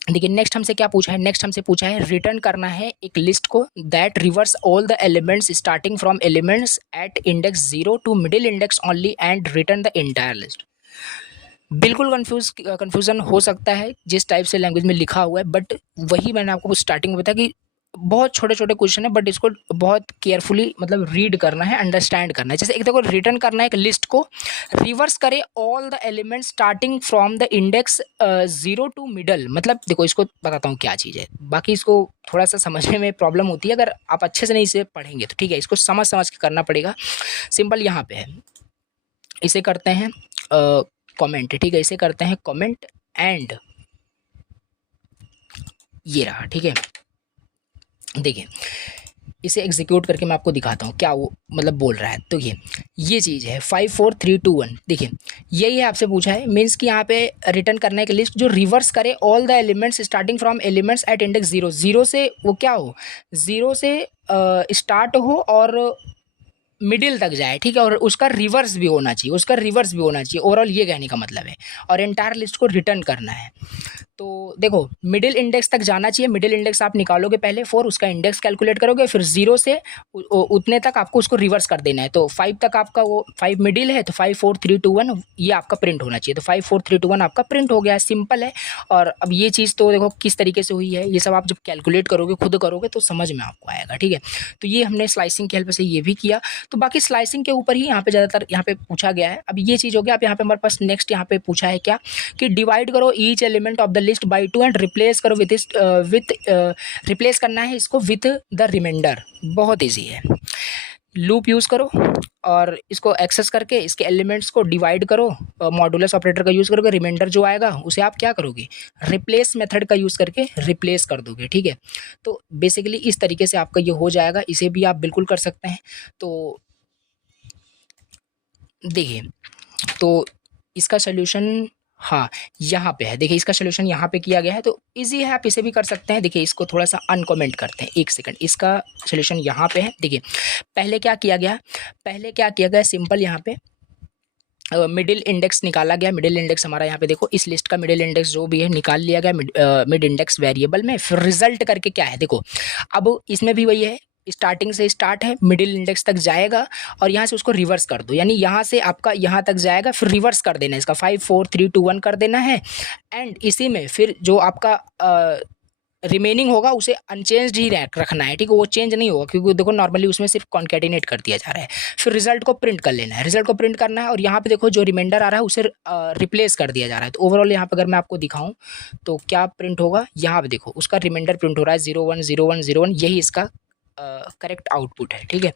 देखिए नेक्स्ट हमसे क्या पूछा है, नेक्स्ट हमसे पूछा है रिटर्न करना है एक लिस्ट को that reverse all the elements starting from elements at index 0 to middle index only and return the entire list. बिल्कुल कन्फ्यूज़न हो सकता है जिस टाइप से लैंग्वेज में लिखा हुआ है, बट वही मैंने आपको स्टार्टिंग में बताया कि बहुत छोटे छोटे क्वेश्चन है, बट इसको बहुत केयरफुली मतलब रीड करना है, अंडरस्टैंड करना है। जैसे एक देखो रिटर्न करना है एक लिस्ट को, रिवर्स करे all the elements starting from the index 0 to middle. मतलब देखो इसको बताता हूँ क्या चीज़ है, बाकी इसको थोड़ा सा समझने में प्रॉब्लम होती है अगर आप अच्छे से नहीं इसे पढ़ेंगे तो, ठीक है, इसको समझ समझ के करना पड़ेगा। सिंपल यहाँ पे है, इसे करते हैं कमेंट, ठीक है, इसे करते हैं कमेंट एंड ये रहा, ठीक है। देखिए इसे एग्जीक्यूट करके मैं आपको दिखाता हूँ क्या वो मतलब बोल रहा है। तो ये चीज़ है 5 4 3 2 1। देखिए यही है, आपसे पूछा है, मीन्स कि यहाँ पे रिटर्न करने की लिस्ट जो रिवर्स करे all the elements starting from elements at index 0, 0 से वो क्या हो, 0 से स्टार्ट हो और मिडिल तक जाए, ठीक है, और उसका रिवर्स भी होना चाहिए, उसका रिवर्स भी होना चाहिए, ओवरऑल ये कहने का मतलब है, और एंटायर लिस्ट को रिटर्न करना है। तो देखो मिडिल इंडेक्स तक जाना चाहिए, मिडिल इंडेक्स आप निकालोगे पहले 4, उसका इंडेक्स कैलकुलेट करोगे, फिर 0 से उतने तक आपको उसको रिवर्स कर देना है। तो 5 तक आपका वो 5 मिडिल है, तो 5 4 3 2 1 ये आपका प्रिंट होना चाहिए। तो 5 4 3 2 1 आपका प्रिंट हो गया, सिंपल है। और अब ये चीज़ तो देखो किस तरीके से हुई है, ये सब आप जब कैलकुलेट करोगे, खुद करोगे तो समझ में आपको आएगा, ठीक है। तो ये हमने स्लाइसिंग की हेल्प से ये भी किया। तो बाकी स्लाइसिंग के ऊपर ही यहाँ पे ज़्यादातर यहाँ पे पूछा गया है। अब ये चीज़ हो गया। अब यहाँ पे हमारे पास नेक्स्ट यहाँ पे पूछा है क्या, कि डिवाइड करो each element of the list by 2 and replace करो विथ रिप्लेस करना है इसको विथ द रिमाइंडर। बहुत ईजी है, लूप यूज़ करो और इसको एक्सेस करके इसके एलिमेंट्स को डिवाइड करो, मॉडुलस ऑपरेटर का यूज़ करोगे, रिमाइंडर जो आएगा उसे आप क्या करोगे, रिप्लेस मेथड का यूज़ करके रिप्लेस कर दोगे, ठीक है। तो बेसिकली इस तरीके से आपका ये हो जाएगा, इसे भी आप बिल्कुल कर सकते हैं। तो देखिए, तो इसका सोल्यूशन हाँ यहाँ पे है। देखिए इसका सोल्यूशन यहाँ पे किया गया है, तो इजी है, आप इसे भी कर सकते हैं। देखिए इसको थोड़ा सा अनकमेंट करते हैं, एक सेकंड। इसका सोल्यूशन यहाँ पे है। देखिए पहले क्या किया गया, पहले क्या किया गया, सिंपल यहाँ पे मिडिल इंडेक्स निकाला गया। मिडिल इंडेक्स हमारा यहाँ पे देखो, इस लिस्ट का मिडिल इंडेक्स जो भी है निकाल लिया गया मिड इंडेक्स वेरिएबल में। फिर रिजल्ट करके क्या है, देखो अब इसमें भी वही है, स्टार्टिंग से स्टार्ट है, मिडिल इंडेक्स तक जाएगा और यहाँ से उसको रिवर्स कर दो, यानी यहाँ से आपका यहाँ तक जाएगा, फिर रिवर्स कर देना है इसका, 5 4 3 2 1 कर देना है। एंड इसी में फिर जो आपका रिमेनिंग होगा उसे अनचेंज्ड ही रखना है, ठीक है, वो चेंज नहीं होगा, क्योंकि देखो नॉर्मली उसमें सिर्फ कॉन्केटिनेट कर दिया जा रहा है। फिर रिजल्ट को प्रिंट कर लेना है, रिजल्ट को प्रिंट करना है, और यहाँ पे देखो जो रिमाइंडर आ रहा है उसे रिप्लेस कर दिया जा रहा है। तो ओवरऑल यहाँ पे अगर मैं आपको दिखाऊँ तो क्या प्रिंट होगा, यहाँ पे देखो उसका रिमाइंडर प्रिंट हो रहा है 0 1 0 1 0 1, यही इसका करेक्ट आउटपुट है, ठीक है।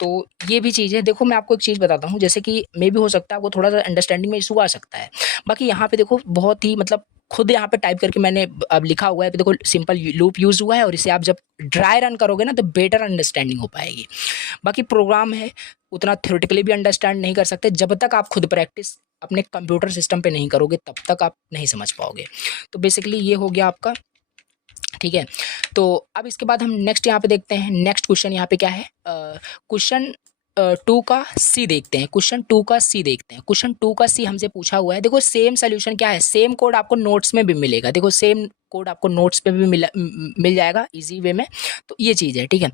तो ये भी चीज़ है। देखो मैं आपको एक चीज़ बताता हूँ, जैसे कि मे भी हो सकता है आपको थोड़ा सा अंडरस्टैंडिंग में इशू आ सकता है। बाकी यहाँ पे देखो बहुत ही मतलब खुद यहाँ पे टाइप करके मैंने अब लिखा हुआ है कि देखो सिंपल लूप यूज़ हुआ है, और इसे आप जब ड्राई रन करोगे ना तो बेटर अंडरस्टैंडिंग हो पाएगी। बाकी प्रोग्राम है, उतना थ्योरेटिकली भी अंडरस्टैंड नहीं कर सकते, जब तक आप खुद प्रैक्टिस अपने कंप्यूटर सिस्टम पे नहीं करोगे तब तक आप नहीं समझ पाओगे। तो बेसिकली ये हो गया आपका, ठीक है। तो अब इसके बाद हम नेक्स्ट यहाँ पे देखते हैं। नेक्स्ट क्वेश्चन यहाँ पे क्या है, क्वेश्चन 2 का सी देखते हैं। क्वेश्चन 2 का सी देखते हैं। क्वेश्चन 2 का सी हमसे पूछा हुआ है। देखो सेम सोल्यूशन क्या है, सेम कोड आपको नोट्स में भी मिलेगा। देखो सेम कोड आपको नोट्स पे भी मिल जाएगा इजी वे में। तो ये चीज़ है, ठीक है।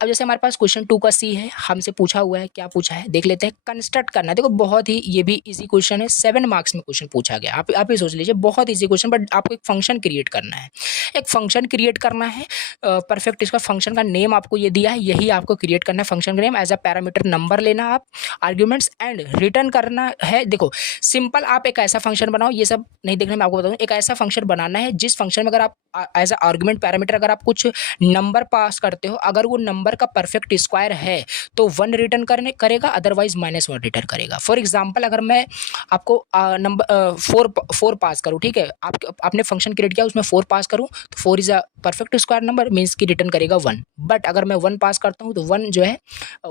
अब जैसे हमारे पास क्वेश्चन 2 का सी है, हमसे पूछा हुआ है, क्या पूछा है देख लेते हैं। कंस्ट्रक्ट करना है। देखो बहुत ही ये भी इजी क्वेश्चन है, 7 मार्क्स में क्वेश्चन पूछा गया। आप ही सोच लीजिए, बहुत इजी क्वेश्चन, बट आपको एक फंक्शन क्रिएट करना है। एक फंक्शन क्रिएट करना है परफेक्ट। इसका फंक्शन का नेम आपको ये दिया है, यही आपको क्रिएट करना है। फंक्शन का name as a parameter number लेना आप, आर्ग्यूमेंट्स एंड रिटर्न करना है। देखो सिंपल, आप एक ऐसा फंक्शन बनाओ, ये सब नहीं देखने में आपको बताऊँ। एक ऐसा फंक्शन बनाना है जिस फंक्शन में अगर आप एज अ आर्गुमेंट पैरामीटर अगर आप कुछ नंबर पास करते हो, अगर वो नंबर का परफेक्ट स्क्वायर है तो 1 रिटर्न करेगा, अदरवाइज -1 रिटर्न करेगा। फॉर एग्जांपल अगर मैं आपको नंबर 4 पास करूँ, ठीक है, आपने फंक्शन क्रिएट किया, उसमें 4 पास करूँ तो 4 is a perfect square number, means की रिटर्न करेगा 1। बट अगर मैं 1 पास करता हूँ तो 1 जो है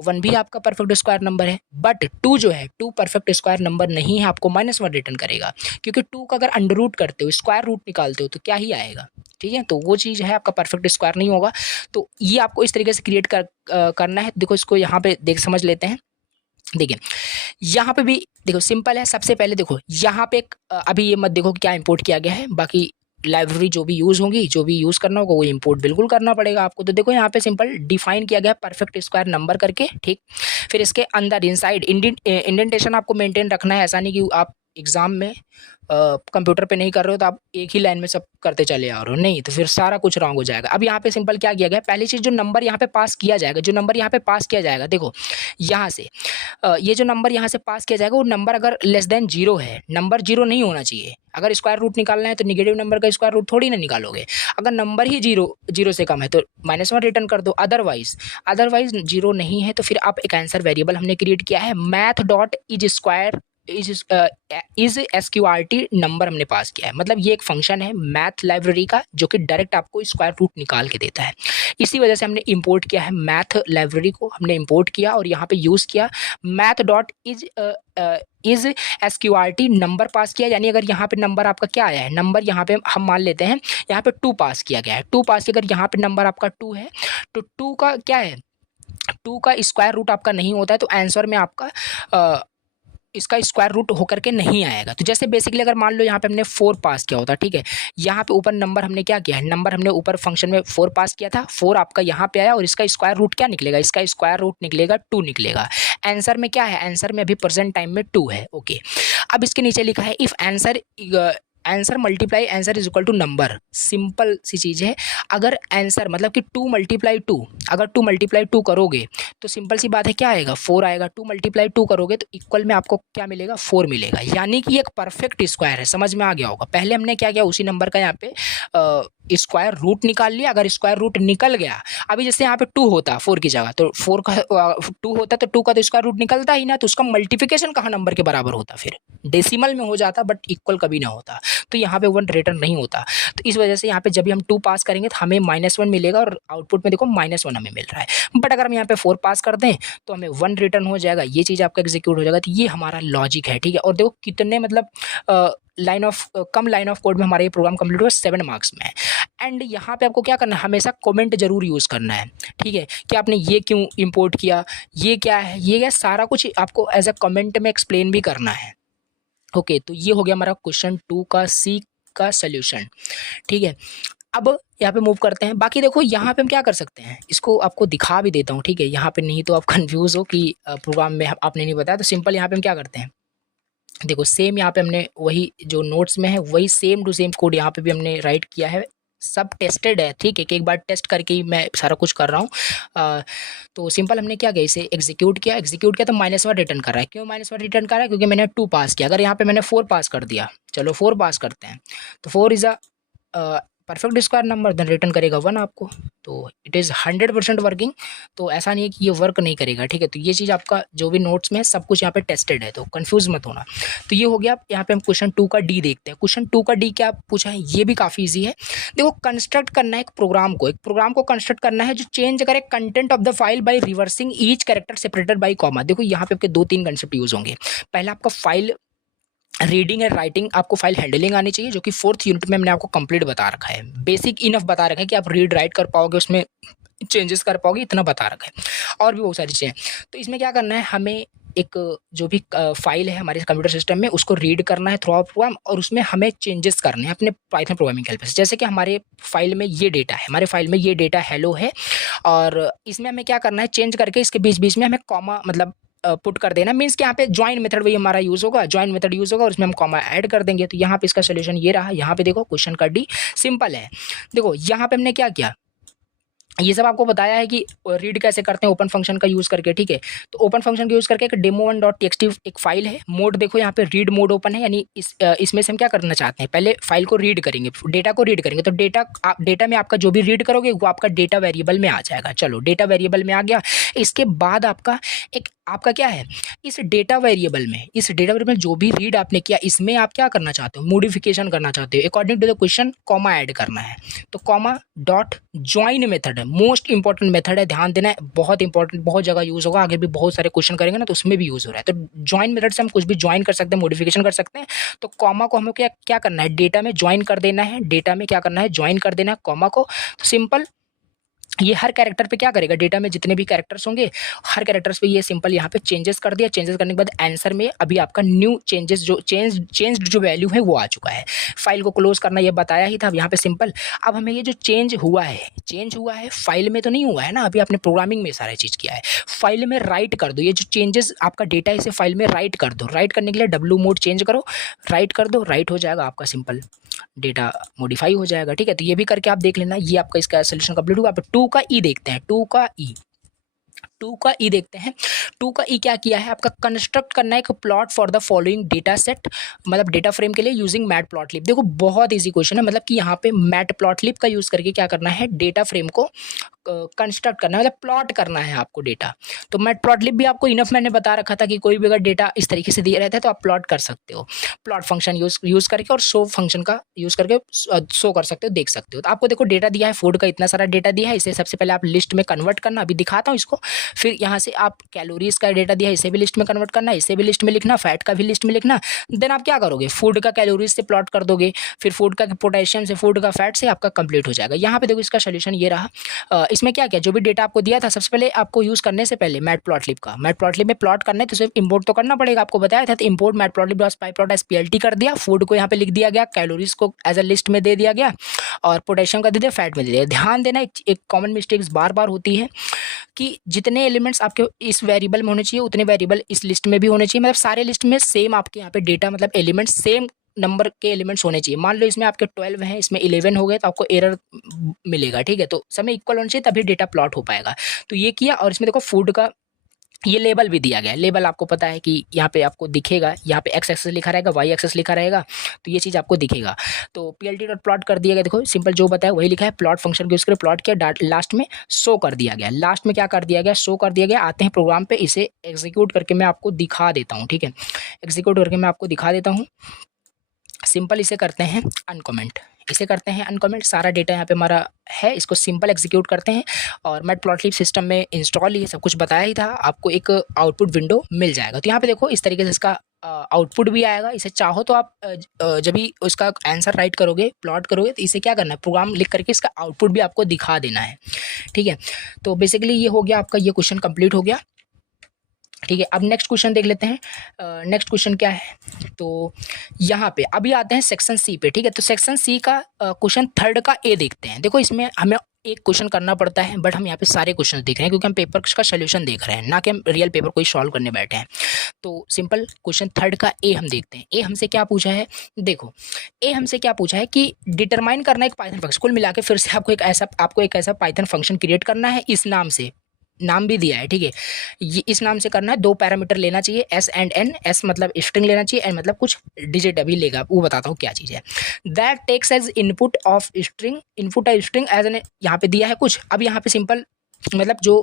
1 भी आपका परफेक्ट स्क्वायर नंबर है। बट 2 जो है 2 परफेक्ट स्क्वायर नंबर नहीं है, आपको -1 रिटर्न करेगा। क्योंकि 2 का अगर अंडर रूट करते हो, स्क्वायर रूट निकालते हो तो क्या ही आएगा, ठीक है। तो वो चीज़ है, आपका परफेक्ट स्क्वायर नहीं होगा। तो ये आपको इस तरीके से क्रिएट करना है। देखो इसको यहाँ पे देख समझ लेते हैं। देखिए यहाँ पे भी देखो सिंपल है। सबसे पहले देखो यहाँ पे अभी ये मत देखो कि क्या इंपोर्ट किया गया है, बाकी लाइब्रेरी जो भी यूज़ होंगी, जो भी यूज़ करना होगा वो इंपोर्ट बिल्कुल करना पड़ेगा आपको। तो देखो यहाँ पे सिंपल डिफाइन किया गया परफेक्ट स्क्वायर नंबर करके, ठीक। फिर इसके अंदर इनसाइड इंडेंटेशन आपको मेंटेन रखना है। ऐसा नहीं कि आप एग्ज़ाम में कंप्यूटर पे नहीं कर रहे हो तो आप एक ही लाइन में सब करते चले आ रहे हो, नहीं तो फिर सारा कुछ रॉन्ग हो जाएगा। अब यहाँ पे सिंपल क्या किया गया, पहली चीज़ जो नंबर यहाँ पे पास किया जाएगा, देखो यहाँ से ये जो नंबर यहाँ से पास किया जाएगा, वो नंबर अगर लेस देन 0 है, नंबर 0 नहीं होना चाहिए। अगर स्क्वायर रूट निकालना है तो निगेटिव नंबर का स्क्वायर रूट थोड़ी ना निकालोगे। अगर नंबर ही 0 से कम है तो -1 रिटर्न कर दो। अदरवाइज 0 नहीं है तो फिर आप एक आंसर वेरिएबल हमने क्रिएट किया है, math dot is square is SQRT number हमने पास किया है। मतलब ये एक फंक्शन है मैथ लाइब्रेरी का जो कि डायरेक्ट आपको स्क्वायर रूट निकाल के देता है। इसी वजह से हमने इंपोर्ट किया है, मैथ लाइब्रेरी को हमने इंपोर्ट किया और यहाँ पे यूज़ किया math dot is SQRT number pass किया। यानी अगर यहाँ पे नंबर आपका क्या आया है, नंबर यहाँ पे हम मान लेते हैं यहाँ पे 2 पास किया गया है। 2 पास किया, अगर यहाँ पे नंबर आपका 2 है तो 2 का क्या है, 2 का स्क्वायर रूट आपका नहीं होता है, तो आंसर में आपका इसका स्क्वायर रूट होकर के नहीं आएगा। तो जैसे बेसिकली अगर मान लो यहाँ पे हमने 4 पास किया होता, ठीक है, यहाँ पे ऊपर नंबर हमने क्या किया है, नंबर हमने ऊपर फंक्शन में 4 पास किया था, 4 आपका यहाँ पे आया और इसका स्क्वायर रूट क्या निकलेगा, इसका स्क्वायर रूट निकलेगा 2 निकलेगा। आंसर में क्या है, आंसर में अभी प्रेजेंट टाइम में 2 है, ओके। अब इसके नीचे लिखा है if answer multiply answer is equal to number. Simple सी चीज़ है, अगर आंसर मतलब कि 2 मल्टीप्लाई 2, अगर 2 मल्टीप्लाई 2 करोगे तो सिंपल सी बात है क्या आएगा, 4 आएगा। 2 मल्टीप्लाई 2 करोगे तो इक्वल में आपको क्या मिलेगा, 4 मिलेगा। यानी कि एक परफेक्ट स्क्वायर है, समझ में आ गया होगा। पहले हमने क्या किया, उसी नंबर का यहाँ पे स्क्वायर रूट निकाल लिया। अगर स्क्वायर रूट निकल गया, अभी जैसे यहाँ पे 2 होता 4 की जगह, तो 4 का 2 होता तो 2 का तो स्क्वायर रूट निकलता ही ना, तो उसका मल्टीप्लिकेशन कहाँ नंबर के बराबर होता, फिर डेसिमल में हो जाता, बट इक्वल कभी ना होता। तो यहाँ पे 1 रिटर्न नहीं होता। तो इस वजह से यहाँ पे जब भी हम 2 पास करेंगे तो हमें -1 मिलेगा और आउटपुट में देखो -1 हमें मिल रहा है। बट अगर हम यहाँ पे 4 पास कर दें तो हमें 1 रिटर्न हो जाएगा, ये चीज़ आपका एग्जीक्यूट हो जाएगा। तो ये हमारा लॉजिक है, ठीक है। और देखो कितने मतलब कम लाइन ऑफ कोड में हमारा ये प्रोग्राम कंप्लीट हुआ, 7 मार्क्स में। एंड यहाँ पे आपको क्या करना है, हमेशा कमेंट जरूर यूज़ करना है, ठीक है, कि आपने ये क्यों इंपोर्ट किया, ये क्या है, ये क्या, सारा कुछ आपको एज अ कमेंट में एक्सप्लेन भी करना है, ओके। तो ये हो गया हमारा क्वेश्चन 2 का सी का सोल्यूशन, ठीक है। अब यहाँ पे मूव करते हैं। बाकी देखो यहाँ पे हम क्या कर सकते हैं, इसको आपको दिखा भी देता हूँ, ठीक है, यहाँ पे नहीं तो आप कंफ्यूज हो कि प्रोग्राम में आपने नहीं बताया। तो सिंपल यहाँ पे हम क्या करते हैं, देखो सेम यहाँ पे हमने वही जो नोट्स में है वही सेम टू सेम कोड यहाँ पे भी हमने राइट किया है। सब टेस्टेड है, ठीक है, कि एक बार टेस्ट करके ही मैं सारा कुछ कर रहा हूँ। तो सिंपल हमने क्या किया, इसे एग्जीक्यूट किया तो -1 रिटर्न कर रहा है। क्यों -1 रिटर्न कर रहा है, क्योंकि मैंने 2 पास किया। अगर यहाँ पे मैंने 4 पास कर दिया, चलो 4 पास करते हैं, तो 4 is a perfect square number, then return करेगा 1 आपको। तो इट इज़ 100% वर्किंग। तो ऐसा नहीं है कि ये वर्क नहीं करेगा, ठीक है। तो ये चीज़ आपका जो भी नोट्स में है सब कुछ यहाँ पे टेस्टेड है, तो कंफ्यूज मत होना। तो ये हो गया। यहाँ पे हम क्वेश्चन 2 का डी देखते हैं। क्वेश्चन 2 का डी क्या पूछा है, ये भी काफ़ी ईजी है। देखो कंस्ट्रक्ट करना है एक प्रोग्राम को कंस्ट्रक्ट करना है जो चेंज करे content of the file by reversing each character separated by comma. देखो यहाँ पे आपके 2-3 कंसेप्ट यूज होंगे। पहला आपका फाइल रीडिंग एंड राइटिंग आपको फाइल हैंडलिंग आनी चाहिए, जो कि 4th यूनिट में हमने आपको कंप्लीट बता रखा है। बेसिक इनफ बता रखा है कि आप रीड राइट कर पाओगे, उसमें चेंजेस कर पाओगे, इतना बता रखा है। और भी बहुत सारी चीज़ें। तो इसमें क्या करना है, हमें एक जो भी फाइल है हमारे कंप्यूटर सिस्टम में, उसको रीड करना है थ्रू आउट प्रोग्राम, और उसमें हमें चेंजेस करने हैं अपने पाइथन प्रोग्रामिंग हेल्प से। जैसे कि हमारे फाइल में ये डेटा है, हमारे फाइल में ये डेटा हेलो है, और इसमें हमें क्या करना है, चेंज करके इसके बीच बीच में हमें कॉमा मतलब पुट कर देना। मीन्स कि यहाँ पे ज्वाइन मेथड वही हमारा यूज़ होगा, ज्वाइन मेथड यूज़ होगा और उसमें हम कॉमा ऐड कर देंगे। तो यहाँ पे इसका सोल्यूशन ये रहा। यहाँ पे देखो क्वेश्चन का डी सिंपल है। देखो यहाँ पे हमने क्या किया, ये सब आपको बताया है कि रीड कैसे करते हैं ओपन फंक्शन का यूज़ करके, ठीक है। तो ओपन फंक्शन का यूज़ करके एक demo1.txt एक फाइल है। मोड देखो यहाँ पे रीड मोड ओपन है, यानी इसमें से हम क्या करना चाहते हैं, पहले फाइल को रीड करेंगे, डेटा को रीड करेंगे। तो डेटा में आपका जो भी रीड करोगे वो आपका डेटा वेरिएबल में आ जाएगा। चलो डेटा वेरिएबल में आ गया। इसके बाद आपका क्या है, इस डेटा वेरिएबल में जो भी रीड आपने किया, इसमें आप क्या करना चाहते हो, मॉडिफिकेशन करना चाहते हो according to the question, comma add करना है। तो कॉमा डॉट ज्वाइन मेथड है, मोस्ट इंपॉर्टेंट मेथड है, ध्यान देना है, बहुत इंपॉर्टेंट, बहुत जगह यूज़ होगा, आगे भी बहुत सारे क्वेश्चन करेंगे ना तो उसमें भी यूज़ हो रहा है। तो ज्वाइन मेथड से हम कुछ भी ज्वाइन कर सकते हैं, मॉडिफिकेशन कर सकते हैं। तो कॉमा को हमें क्या करना है, डेटा में ज्वाइन कर देना है, डेटा में क्या करना है, ज्वाइन कर देना है कॉमा को। तो सिंपल ये हर कैरेक्टर पे क्या करेगा, डेटा में जितने भी कैरेक्टर्स होंगे हर कैरेक्टर्स पे ये सिंपल यहाँ पे चेंजेस कर दिया। चेंजेस करने के बाद आंसर में अभी आपका न्यू चेंजेस जो चेंज्ड जो वैल्यू है वो आ चुका है। फाइल को क्लोज करना ये बताया ही था। अब यहाँ पे सिंपल, अब हमें ये जो चेंज हुआ है फाइल में तो नहीं हुआ है ना, अभी आपने प्रोग्रामिंग में सारा चीज़ किया है, फाइल में राइट कर दो। ये जो चेंजेस आपका डेटा है इसे फाइल में राइट कर दो। राइट करने के लिए डब्ल्यू मोड चेंज करो, राइट कर दो, राइट हो जाएगा आपका, सिंपल डेटा मॉडिफाई हो जाएगा। ठीक है, तो ये भी करके आप देख लेना। ये आपका इसका सोल्यूशन कंप्लीट हुआ। आप 2 का ई देखते हैं, 2 का ई देखते हैं। 2 का ई क्या किया है, आपका कंस्ट्रक्ट करना है एक plot for the following data set, मतलब डेटा फ्रेम के लिए यूजिंग मैटप्लॉटलिब। देखो बहुत इजी क्वेश्चन है, मतलब कि यहाँ पे मैटप्लॉटलिब का यूज करके क्या करना है, डेटा फ्रेम को कंस्ट्रक्ट करना है, मतलब प्लॉट करना है आपको डेटा। तो मैटप्लॉटलिब भी आपको इनफ मैंने बता रखा था कि कोई भी अगर डेटा इस तरीके से दिया रहता है तो आप प्लॉट कर सकते हो, प्लॉट फंक्शन यूज करके और शो फंक्शन का यूज करके शो कर सकते हो, देख सकते हो। तो आपको देखो डेटा दिया है, फूड का इतना सारा डेटा दिया है, इसे सबसे पहले आप लिस्ट में कन्वर्ट करना, अभी दिखाता हूँ इसको। फिर यहाँ से आप कैलोरीज का डेटा दिया है, इसे भी लिस्ट में कन्वर्ट करना, इसे भी लिस्ट में लिखना, फैट का भी लिस्ट में लिखना। देन आप क्या करोगे, फूड का कैलोरीज से प्लॉट कर दोगे, फिर फूड का पोटेशियम से, फूड का फैट से, आपका कंप्लीट हो जाएगा। यहाँ पे देखो इसका सोल्यूशन ये रहा। इसमें क्या जो भी डेटा आपको दिया था, सबसे पहले आपको यूज करने से पहले मैटप्लॉटलिब में प्लॉट करना है तो सिर्फ इंपोर्ट तो करना पड़ेगा, आपको बताया था। तो इंपोर्ट मैटप्लॉटलिब.pyplot कर दिया, फूड को यहाँ पे लिख दिया गया, कैलोरीज को एज अ लिस्ट में दे दिया गया, और पोटेशियम का दे दिया, फैट में दे दिया। ध्यान देना, एक कॉमन मिस्टेक्स बार बार होती है कि जितने एलिमेंट्स आपके इस वेरिएबल में होने चाहिए उतने वेरिएबल इस लिस्ट में भी होने चाहिए, मतलब सारे लिस्ट में सेम आपके यहाँ पे डेटा, मतलब एलिमेंट्स सेम नंबर के एलिमेंट्स होने चाहिए। मान लो इसमें आपके 12 हैं, इसमें 11 हो गए तो आपको एरर मिलेगा। ठीक है, तो समय इक्वल होना चाहिए तभी डेटा प्लॉट हो पाएगा। तो ये किया, और इसमें देखो फूड का ये लेबल भी दिया गया है। लेबल आपको पता है कि यहाँ पे आपको दिखेगा, यहाँ पे एक्स एक्सेस लिखा रहेगा, वाई एक्सेस लिखा रहेगा, तो ये चीज़ आपको दिखेगा। तो पीएलटी डॉट प्लॉट कर दिया गया, देखो सिंपल जो बताया वही लिखा है, प्लॉट फंक्शन के उसके प्लॉट किया, लास्ट में शो कर दिया गया। लास्ट में क्या कर दिया गया, शो कर दिया गया। आते हैं प्रोग्राम पे, इसे एग्जीक्यूट करके मैं आपको दिखा देता हूँ। ठीक है, एग्जीक्यूट करके मैं आपको दिखा देता हूँ। सिंपल इसे करते हैं अनकमेंट, सारा डेटा यहाँ पे हमारा है, इसको सिंपल एग्जीक्यूट करते हैं। और मैटप्लॉटलिब सिस्टम में इंस्टॉल, ये सब कुछ बताया ही था, आपको एक आउटपुट विंडो मिल जाएगा। तो यहाँ पे देखो इस तरीके से इसका आउटपुट भी आएगा। इसे चाहो तो आप जब भी उसका आंसर राइट करोगे, प्लॉट करोगे, तो इसे क्या करना है, प्रोग्राम लिख करके इसका आउटपुट भी आपको दिखा देना है। ठीक है, तो बेसिकली ये हो गया आपका, ये क्वेश्चन कंप्लीट हो गया। ठीक है, अब नेक्स्ट क्वेश्चन देख लेते हैं। नेक्स्ट क्वेश्चन क्या है, तो यहाँ पे अभी आते हैं सेक्शन सी पे। ठीक है, तो सेक्शन सी का क्वेश्चन 3rd का ए देखते हैं। देखो इसमें हमें एक क्वेश्चन करना पड़ता है, बट हम यहाँ पे सारे क्वेश्चन देख रहे हैं क्योंकि हम पेपर का सोल्यूशन देख रहे हैं, ना कि हम रियल पेपर कोई सॉल्व करने बैठे हैं। तो सिंपल क्वेश्चन 3rd का ए हम देखते हैं। ए हमसे क्या पूछा है, देखो ए हमसे क्या पूछा है कि डिटरमाइन करना एक पाइथन फंक्शन, कुल मिला के फिर से आपको एक ऐसा पाइथन फंक्शन क्रिएट करना है, इस नाम से, नाम भी दिया है। ठीक है, ये इस नाम से करना है। 2 पैरामीटर लेना चाहिए, एस एंड एन। एस मतलब स्ट्रिंग लेना चाहिए, एन मतलब कुछ डिजिट अभी लेगा, वो बताता हूँ क्या चीज़ है। That takes as input of string, input है स्ट्रिंग एज एन, यहाँ पे दिया है कुछ। अब यहाँ पे सिंपल मतलब जो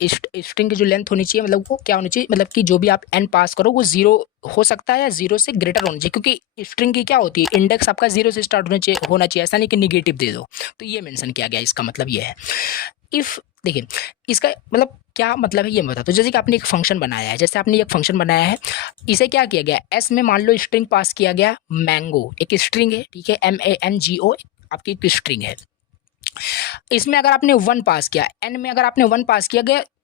स्ट्रिंग की जो लेंथ होनी चाहिए, मतलब वो क्या होनी चाहिए, मतलब कि जो भी आप एन पास करो वो 0 हो सकता है या 0 से ग्रेटर होना चाहिए, क्योंकि स्ट्रिंग की क्या होती है, इंडेक्स आपका 0 से स्टार्ट होना चाहिए, ऐसा नहीं कि निगेटिव दे दो। तो ये मेंशन किया गया, इसका मतलब ये है। इफ़ देखिए इसका मतलब क्या मतलब है ये बता। तो जैसे कि आपने एक फंक्शन बनाया है, जैसे आपने एक फंक्शन बनाया है, इसे क्या किया गया, एस में मान लो स्ट्रिंग पास किया गया मैंगो, एक स्ट्रिंग है, ठीक है, MANGO आपकी एक स्ट्रिंग है। इसमें अगर आपने 1 पास किया, एन में अगर आपने 1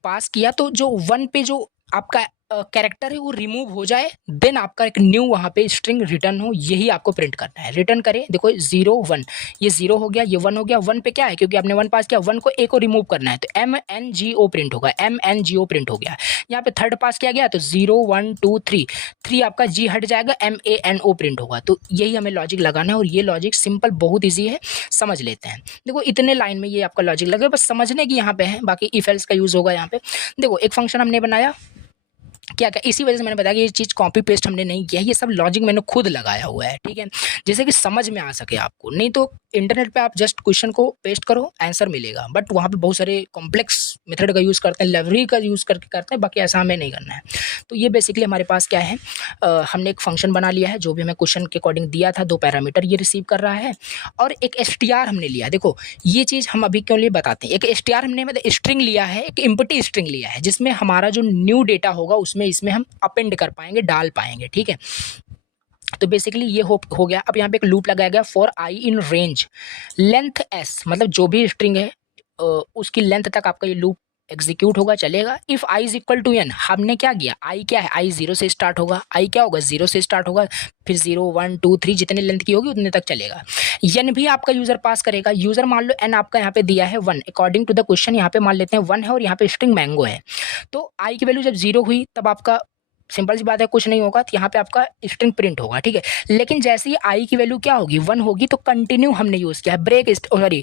पास किया तो जो 1 पे जो आपका कैरेक्टर है वो रिमूव हो जाए, देन आपका एक न्यू वहाँ पे स्ट्रिंग रिटर्न हो, यही आपको प्रिंट करना है। रिटर्न करें, देखो 0 1, ये 0 हो गया, ये 1 हो गया। 1 पे क्या है, क्योंकि आपने 1 पास किया, 1 को ए को रिमूव करना है, तो MNGO प्रिंट होगा, MNGO प्रिंट हो गया। यहाँ पे थर्ड पास किया गया तो 0 1 2 3, 3 आपका जी हट जाएगा, MANO प्रिंट होगा। तो यही हमें लॉजिक लगाना है, और ये लॉजिक सिंपल बहुत ईजी है, समझ लेते हैं। देखो इतने लाइन में ये आपका लॉजिक लगे, बस समझने की यहाँ पे है, बाकी इफ एल्स का यूज होगा यहाँ पे। देखो एक फंक्शन हमने बनाया, क्या क्या, इसी वजह से मैंने बताया कि ये चीज़ कॉपी पेस्ट हमने नहीं किया है, ये सब लॉजिक मैंने खुद लगाया हुआ है, ठीक है, जैसे कि समझ में आ सके आपको। नहीं तो इंटरनेट पे आप जस्ट क्वेश्चन को पेस्ट करो, आंसर मिलेगा, बट वहाँ पे बहुत सारे कॉम्प्लेक्स मेथड का यूज़ करते हैं, लाइब्रेरी का यूज़ करके करते हैं, बाकी ऐसा हमें नहीं करना है। तो ये बेसिकली हमारे पास क्या है, हमने एक फंक्शन बना लिया है, जो भी हमें क्वेश्चन के अकॉर्डिंग दिया था, 2 पैरामीटर ये रिसीव कर रहा है, और एक str हमने लिया। देखो ये चीज़ हम अभी क्यों लिए बताते हैं। एक str हमने मतलब स्ट्रिंग लिया है, एक एम्प्टी स्ट्रिंग लिया है, जिसमें हमारा जो न्यू डेटा होगा उसमें इसमें हम अपेंड कर पाएंगे, डाल पाएंगे, ठीक है। तो बेसिकली ये हो गया। अब यहाँ पे एक लूप लगाया गया, for I in range length s, मतलब जो भी स्ट्रिंग है उसकी लेंथ तक आपका ये लूप एग्जीक्यूट होगा, चलेगा। If i is equal to n, हमने क्या किया, i क्या है, i 0 से स्टार्ट होगा, i क्या होगा 0 से स्टार्ट होगा, फिर 0 1 2 3 जितनी लेंथ की होगी उतने तक चलेगा। n भी आपका यूजर पास करेगा। यूजर मान लो n आपका यहाँ पे दिया है 1, अकॉर्डिंग टू द क्वेश्चन यहाँ पे मान लेते हैं 1 है, और यहाँ पे स्ट्रिंग मैंगो है। तो i की वैल्यू जब 0 हुई तब आपका सिंपल सी बात है, कुछ नहीं होगा, तो यहाँ पे आपका स्ट्रिंग प्रिंट होगा, ठीक है। लेकिन जैसे ही आई की वैल्यू क्या होगी, 1 होगी, तो कंटिन्यू हमने यूज़ किया है, break sorry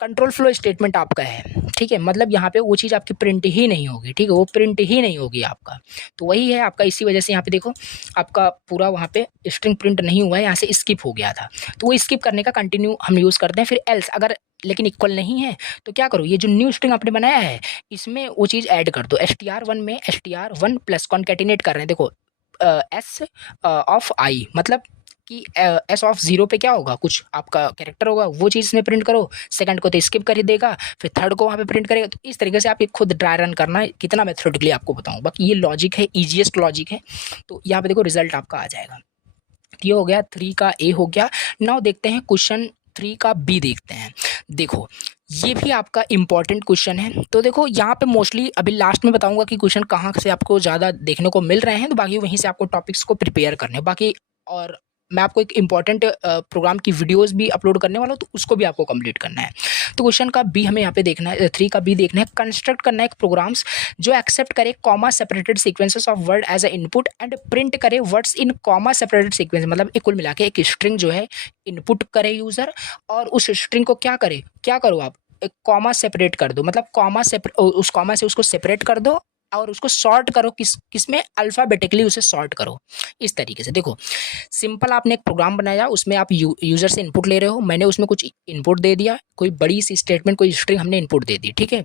control flow statement आपका है, ठीक है। मतलब यहाँ पे वो चीज़ आपकी प्रिंट ही नहीं होगी, ठीक है, वो प्रिंट ही नहीं होगी आपका। तो वही है आपका, इसी वजह से यहाँ पे देखो आपका पूरा वहाँ पे स्ट्रिंग प्रिंट नहीं हुआ है, यहाँ से स्किप हो गया था। तो वो स्किप करने का कंटिन्यू हम यूज़ करते हैं। फिर एल्स, अगर लेकिन इक्वल नहीं है तो क्या करो, ये जो न्यू स्ट्रिंग आपने बनाया है इसमें वो चीज़ ऐड कर दो। str1 में str1 प्लस कॉन्केटिनेट कर रहे हैं, देखो s ऑफ i, मतलब कि s ऑफ 0 पे क्या होगा, कुछ आपका कैरेक्टर होगा, वो चीज़ में प्रिंट करो। सेकंड को तो स्किप कर ही देगा, फिर थर्ड को वहाँ पे प्रिंट करेगा। तो इस तरीके से आप ये खुद ड्राई रन करना है, कितना मेथोडिकली आपको बताऊँ, बाकी ये लॉजिक है, ईजीएस्ट लॉजिक है। तो यहाँ पे देखो रिजल्ट आपका आ जाएगा। ये हो गया 3 का ए हो गया। नाउ देखते हैं क्वेश्चन 3 का बी देखते हैं। देखो ये भी आपका इंपॉर्टेंट क्वेश्चन है। तो देखो यहाँ पे मोस्टली अभी लास्ट में बताऊंगा कि क्वेश्चन कहाँ से आपको ज़्यादा देखने को मिल रहे हैं, तो बाकी वहीं से आपको टॉपिक्स को प्रिपेयर करने हैं बाकी। और मैं आपको एक इंपॉर्टेंट प्रोग्राम की वीडियोस भी अपलोड करने वाला हूँ, तो उसको भी आपको कंप्लीट करना है। तो क्वेश्चन का बी हमें यहाँ पे देखना है, 3 का बी देखना है। कंस्ट्रक्ट करना है एक प्रोग्राम्स जो एक्सेप्ट करे comma separated sequences of word as a input and print करे words in comma separated sequence, मतलब कुल मिला के एक स्ट्रिंग जो है इनपुट करे यूज़र, और उस स्ट्रिंग को क्या करो आप एक कॉमा सेपरेट कर दो, मतलब उस कॉमा से उसको सेपरेट कर दो और उसको सॉर्ट करो, किसमें अल्फ़ाबेटिकली उसे सॉर्ट करो। इस तरीके से देखो सिंपल आपने एक प्रोग्राम बनाया, उसमें आप यूज़र से इनपुट ले रहे हो, मैंने उसमें कुछ इनपुट दे दिया, कोई बड़ी सी स्टेटमेंट, कोई स्ट्रिंग हमने इनपुट दे दी, ठीक है।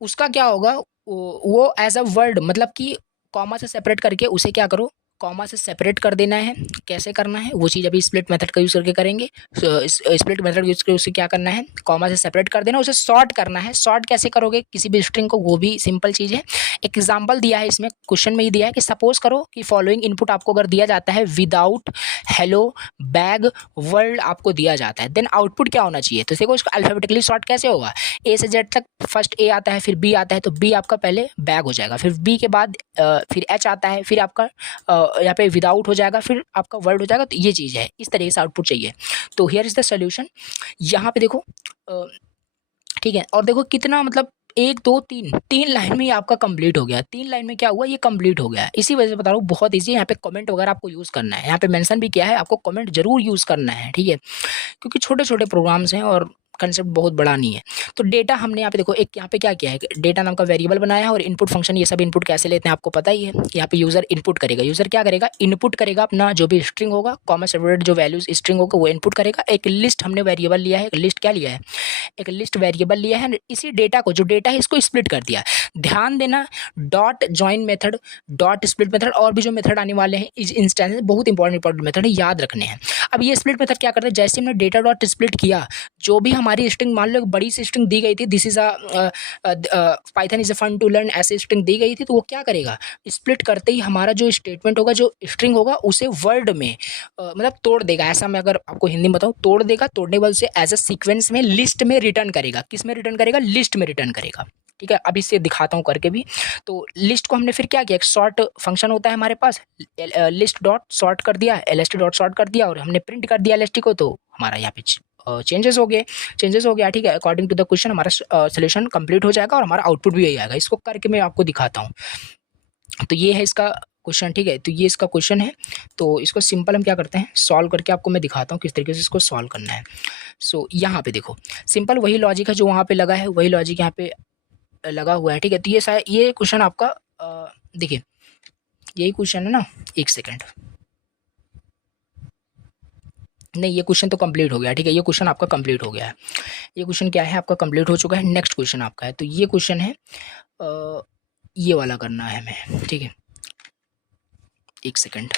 उसका क्या होगा, वो एज अ वर्ड, मतलब कि कॉमा से सेपरेट करके उसे क्या करो, कॉमा से सेपरेट कर देना है। कैसे करना है वो चीज़ अभी स्प्लिट मेथड का यूज़ करके करेंगे। स्प्लिट मेथड यूज़ करके उसे क्या करना है, कॉमा से सेपरेट कर देना, उसे सॉर्ट करना है। सॉर्ट कैसे करोगे किसी भी स्ट्रिंग को, वो भी सिंपल चीज़ है। एक एग्जांपल दिया है इसमें, क्वेश्चन में ही दिया है कि सपोज करो कि फॉलोइंग इनपुट आपको अगर दिया जाता है, विदाउट, हेलो, बैग, वर्ल्ड आपको दिया जाता है, देन आउटपुट क्या होना चाहिए। तो देखो इसको अल्फाबेटिकली सॉर्ट कैसे होगा, ए से जेड तक फर्स्ट ए आता है, फिर बी आता है, तो बी आपका पहले बैग हो जाएगा, फिर बी के बाद फिर एच आता है, फिर आपका यहाँ पे विदाउट हो जाएगा, फिर आपका वर्ड हो जाएगा। तो ये चीज़ है, इस तरीके से आउटपुट चाहिए। तो हियर इज द सोल्यूशन। यहाँ पे देखो ठीक है, और देखो कितना मतलब 1 2 3 लाइन में ही आपका कंप्लीट हो गया। 3 लाइन में क्या हुआ, ये कंप्लीट हो गया। इसी वजह से बता रहा हूँ, बहुत ईजी है। यहाँ पे कमेंट वगैरह आपको यूज़ करना है, यहाँ पे मेंशन भी किया है, आपको कमेंट जरूर यूज़ करना है, ठीक है, क्योंकि छोटे छोटे प्रोग्राम्स हैं और कंसेप्ट बहुत बड़ा नहीं है। तो डेटा हमने यहाँ पे देखो एक यहाँ पे क्या किया है, डेटा नाम का वेरिएबल बनाया है, और इनपुट फंक्शन, ये सब इनपुट कैसे लेते हैं आपको पता ही है कि यहाँ पे यूज़र इनपुट करेगा। यूज़र क्या करेगा, इनपुट करेगा अपना जो भी स्ट्रिंग होगा, कॉमा सेपरेटेड जो वैल्यूज स्ट्रिंग होगा वो इनपुट करेगा। एक लिस्ट हमने वेरिएबल लिया है, एक लिस्ट क्या लिया है, एक लिस्ट वेरिएबल लिया है। इसी डेटा को, जो डेटा है इसको स्प्लिट कर दिया। ध्यान देना, dot join method, dot split method और भी जो मेथड आने वाले हैं इस इंस्टेंस बहुत इंपॉर्टेंट मेथड है, याद रखने हैं। अब ये स्प्लिट मेथड क्या करता है, जैसे हमने डेटा डॉट स्प्लिट किया, जो भी हमारी स्ट्रिंग, मान लो एक बड़ी सी स्ट्रिंग दी गई थी, this is Python is a fun to learn, ऐसे स्ट्रिंग दी गई थी, तो वो क्या करेगा, स्प्लिट करते ही हमारा जो स्टेटमेंट होगा, जो स्ट्रिंग होगा, उसे वर्ड में मतलब तोड़ देगा। ऐसा मैं अगर आपको हिंदी में बताऊँ, तोड़ देगा, तोड़ने वाले से एज अ सीक्वेंस में लिस्ट में रिटर्न करेगा। किस में रिटर्न करेगा, लिस्ट में रिटर्न करेगा। ठीक है, अब इससे दिखाता हूँ करके भी। तो लिस्ट को हमने फिर क्या किया, एक सॉर्ट फंक्शन होता है हमारे पास, लिस्ट डॉट सॉर्ट कर दिया, एलएसटी डॉट सॉर्ट कर दिया और हमने प्रिंट कर दिया एलएसटी को, तो हमारा यहाँ पे चेंजेस हो गया। ठीक है, अकॉर्डिंग टू द क्वेश्चन हमारा सोल्यूशन कंप्लीट हो जाएगा और हमारा आउटपुट भी यही आएगा। इसको करके मैं आपको दिखाता हूँ। तो ये है इसका क्वेश्चन। ठीक है, तो ये इसका क्वेश्चन है। तो इसको सिंपल हम क्या करते हैं, सॉल्व करके आपको मैं दिखाता हूँ किस तरीके से इसको सॉल्व करना है। सो यहाँ पे देखो, सिंपल वही लॉजिक है जो वहाँ पे लगा है, वही लॉजिक यहाँ पे लगा हुआ है। ठीक है, तो ये क्वेश्चन आपका देखिए, यही क्वेश्चन है ना, एक सेकेंड, नहीं ये क्वेश्चन तो कंप्लीट हो गया। ठीक है, ये क्वेश्चन आपका कंप्लीट हो गया है। ये क्वेश्चन क्या है, आपका कंप्लीट हो चुका है। नेक्स्ट क्वेश्चन आपका है, तो ये क्वेश्चन है ये वाला करना है हमें। ठीक है, एक सेकेंड,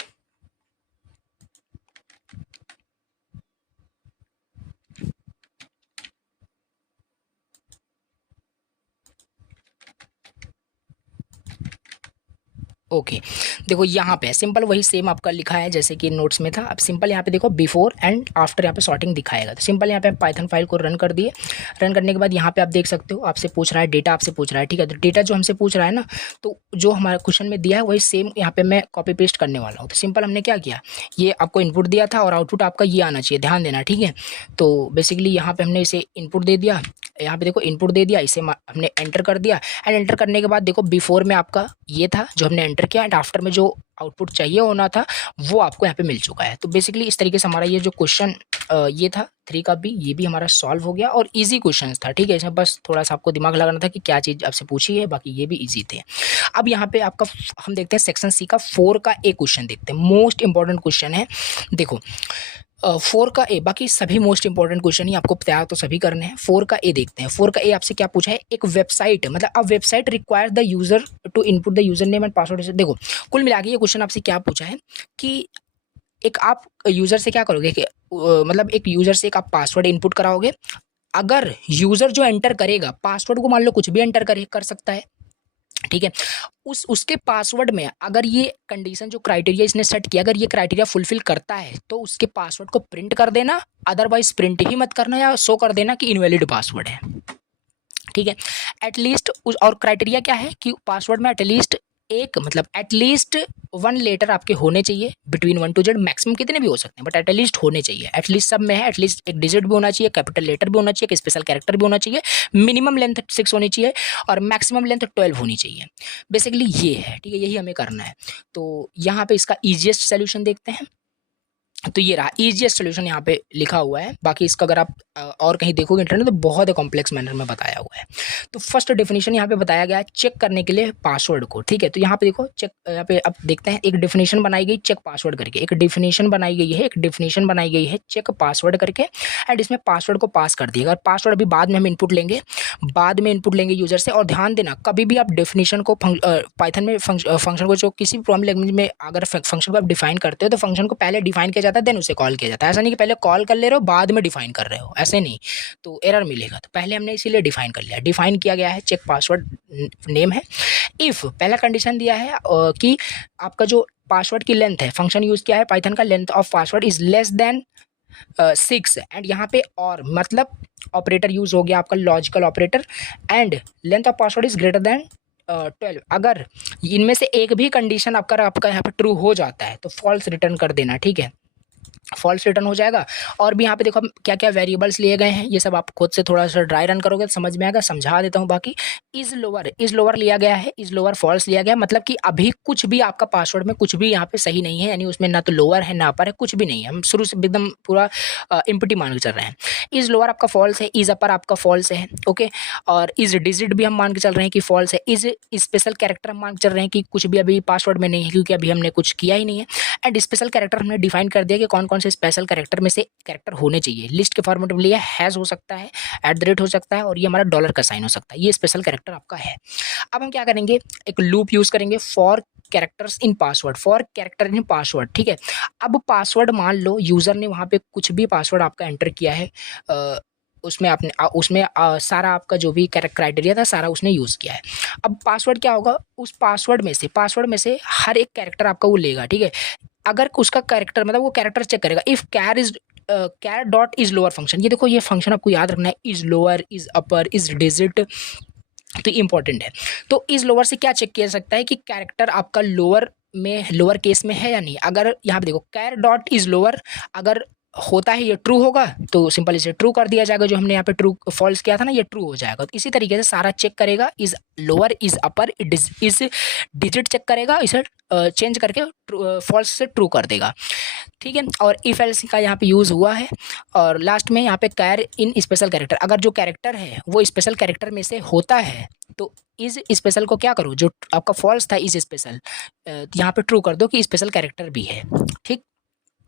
ओके। देखो यहाँ पे सिंपल वही सेम आपका लिखा है जैसे कि नोट्स में था। अब सिंपल यहाँ पे देखो बिफोर एंड आफ्टर यहाँ पे सॉर्टिंग दिखाएगा। तो सिंपल यहाँ पे पाइथन फाइल को रन कर दिए। रन करने के बाद यहाँ पे आप देख सकते हो, आपसे पूछ रहा है डेटा, आपसे पूछ रहा है। ठीक है, तो डेटा जो हमसे पूछ रहा है ना, तो जो हमारे क्वेश्चन में दिया है वही सेम यहाँ पे मैं कॉपी पेस्ट करने वाला हूँ। तो सिंपल हमने क्या किया, ये आपको इनपुट दिया था और आउटपुट आपका ये आना चाहिए, ध्यान देना। ठीक है, तो बेसिकली यहाँ पे हमने इसे इनपुट दे दिया, यहाँ पे देखो इनपुट दे दिया, इसे हमने एंटर कर दिया। एंड एंटर करने के बाद देखो बिफोर में आपका ये था जो हमने एंटर किया, एंड आफ्टर में जो आउटपुट चाहिए होना था वो आपको यहाँ पे मिल चुका है। तो बेसिकली इस तरीके से हमारा ये जो क्वेश्चन ये था 3 का भी, ये भी हमारा सॉल्व हो गया और इजी क्वेश्चन था। ठीक है, इसमें बस थोड़ा सा आपको दिमाग लगाना था कि क्या चीज़ आपसे पूछी है, बाकी ये भी इजी थे। अब यहाँ पे आपका हम देखते हैं सेक्शन सी का 4 का एक क्वेश्चन देखते हैं, मोस्ट इंपॉर्टेंट क्वेश्चन है। देखो 4 का ए, बाकी सभी मोस्ट इंपॉर्टेंट क्वेश्चन ही आपको तैयार तो सभी करने हैं। 4 का ए देखते हैं। 4 का ए आपसे क्या पूछा है, एक वेबसाइट, मतलब a website require the user to input the user name and password. देखो कुल मिला के ये क्वेश्चन आपसे क्या पूछा है कि एक आप यूजर से क्या करोगे कि मतलब एक यूजर से एक आप पासवर्ड इनपुट कराओगे। अगर यूजर जो एंटर करेगा पासवर्ड को, मान लो कुछ भी एंटर कर सकता है। ठीक है, उसके पासवर्ड में अगर ये कंडीशन जो क्राइटेरिया इसने सेट किया, अगर ये क्राइटेरिया फुलफिल करता है तो उसके पासवर्ड को प्रिंट कर देना, अदरवाइज प्रिंट ही मत करना या शो कर देना कि इनवैलिड पासवर्ड है। ठीक है, एटलीस्ट और क्राइटेरिया क्या है कि पासवर्ड में एटलीस्ट एक, मतलब एटलीस्ट 1 लेटर आपके होने चाहिए, बिटवीन 1 to Z, मैक्सिमम कितने भी हो सकते हैं बट एटलीस्ट होने चाहिए। एटलीस्ट सब में है, एटलीस्ट एक डिजिट भी होना चाहिए, कैपिटल लेटर भी होना चाहिए, एक स्पेशल कैरेक्टर भी होना चाहिए, मिनिमम लेंथ 6 होनी चाहिए और मैक्सिमम लेंथ 12 होनी चाहिए। बेसिकली ये है। ठीक है, यही हमें करना है। तो यहाँ पे इसका ईजिएस्ट सोल्यूशन देखते हैं। तो ये रहा ईजिएस्ट सोल्यूशन, यहाँ पे लिखा हुआ है। बाकी इसका अगर आप और कहीं देखोगे इंटरनेट तो बहुत कॉम्प्लेक्स मैनर में बताया हुआ है। तो फर्स्ट डेफिनेशन यहाँ पे बताया गया है चेक करने के लिए पासवर्ड को। ठीक है, तो यहाँ पे देखो चेक, यहाँ पे अब देखते हैं, एक डेफिनेशन बनाई गई चेक पासवर्ड करके, एक डेफिनेशन बनाई गई है चेक पासवर्ड करके, एंड इसमें पासवर्ड को पास कर दिएगा। और पासवर्ड अभी बाद में हम इनपुट लेंगे यूजर से। और ध्यान देना, कभी भी आप डेफिनेशन को पाइथन में फंक्शन को, जो किसी भी प्रोग्रामिंग लैंग्वेज में अगर फंक्शन को आप डिफाइन करते हो तो फंक्शन को पहले डिफाइन किया जाता है, देन उसे कॉल किया जाता है। ऐसा नहीं कि पहले कॉल कर ले रहे हो बाद में डिफाइन कर रहे हो, ऐसे नहीं, तो एरर मिलेगा। तो पहले हमने इसीलिए डिफाइन कर लिया। डिफाइन किया गया है चेक पासवर्ड नेम है। इफ पहला कंडीशन दिया है कि आपका जो पासवर्ड की लेंथ है, फंक्शन यूज किया है पाइथन का, length of password is less than 6, and यहाँ पे और मतलब ऑपरेटर यूज हो गया आपका logical operator, and length of password is greater than 12। अगर इनमें से एक भी कंडीशन आपका यहाँ पे ट्रू हो जाता है तो फॉल्स रिटर्न कर देना। ठीक है, फॉल्स रिटर्न हो जाएगा। और भी यहाँ पे देखो क्या क्या वेरिएबल्स लिए गए हैं, ये सब आप खुद से थोड़ा सा ड्राई रन करोगे तो समझ में आएगा, समझा देता हूँ। बाकी इज लोअर लिया गया है, इज लोअर फॉल्स लिया गया है, मतलब कि अभी कुछ भी आपका पासवर्ड में कुछ भी यहाँ पे सही नहीं है, यानी उसमें ना तो लोअर है ना अपर है, कुछ भी नहीं है। हम शुरू से एकदम पूरा इम्पटी मान के चल रहे हैं। इज लोअर आपका फॉल्स है, इज अपर आपका फॉल्स है। ओके, और इज डिजिट भी हम मान के चल रहे हैं कि फॉल्स है। इज स्पेशल कैरेक्टर हम मान के चल रहे हैं कि कुछ भी अभी पासवर्ड में नहीं है, क्योंकि अभी हमने कुछ किया ही नहीं है। एंड स्पेशल कैरेक्टर हमने डिफाइन कर दिया कि कौन कौन से स्पेशल कैरेक्टर में से कैरेक्टर होने चाहिए। लिस्ट के फॉर्मेट में लिया हैज़ हो सकता है, @ हो सकता है, और ये हमारा डॉलर का साइन हो सकता है। ये स्पेशल कैरेक्टर आपका है। अब हम क्या करेंगे, एक लूप यूज़ करेंगे for characters in password, for character in password, ठीक है। अब पासवर्ड मान लो यूज़र ने वहाँ पे कुछ भी पासवर्ड आपका एंटर किया है, उसमें आपने सारा आपका जो भी क्राइटेरिया था सारा उसने यूज़ किया है। अब पासवर्ड क्या होगा, उस पासवर्ड में से हर एक कैरेक्टर आपका वो लेगा, ठीक है। अगर उसका कैरेक्टर मतलब वो कैरेक्टर चेक करेगा, if char is char dot is lower function, ये देखो ये फंक्शन आपको याद रखना है, is lower, is upper, is digit, तो इंपॉर्टेंट है। तो इस लोअर से क्या चेक किया जा सकता है कि कैरेक्टर आपका लोअर केस में है या नहीं। अगर यहाँ पे देखो कैर डॉट इज लोअर, अगर होता है ये ट्रू होगा तो सिंपल इसे ट्रू कर दिया जाएगा, जो हमने यहाँ पे ट्रू फॉल्स किया था ना ये ट्रू हो जाएगा। तो इसी तरीके से सारा चेक करेगा, is lower, is upper, is digit check करेगा, इसे चेंज करके फॉल्स से ट्रू कर देगा, ठीक है। और इफ एल्स का यहाँ पे यूज़ हुआ है। और लास्ट में यहाँ पे कैर इन स्पेशल कैरेक्टर, अगर जो कैरेक्टर है वो स्पेशल कैरेक्टर में से होता है तो इस स्पेशल को क्या करो, जो आपका फॉल्स था इस स्पेशल, यहाँ पे ट्रू कर दो कि स्पेशल कैरेक्टर भी है, ठीक।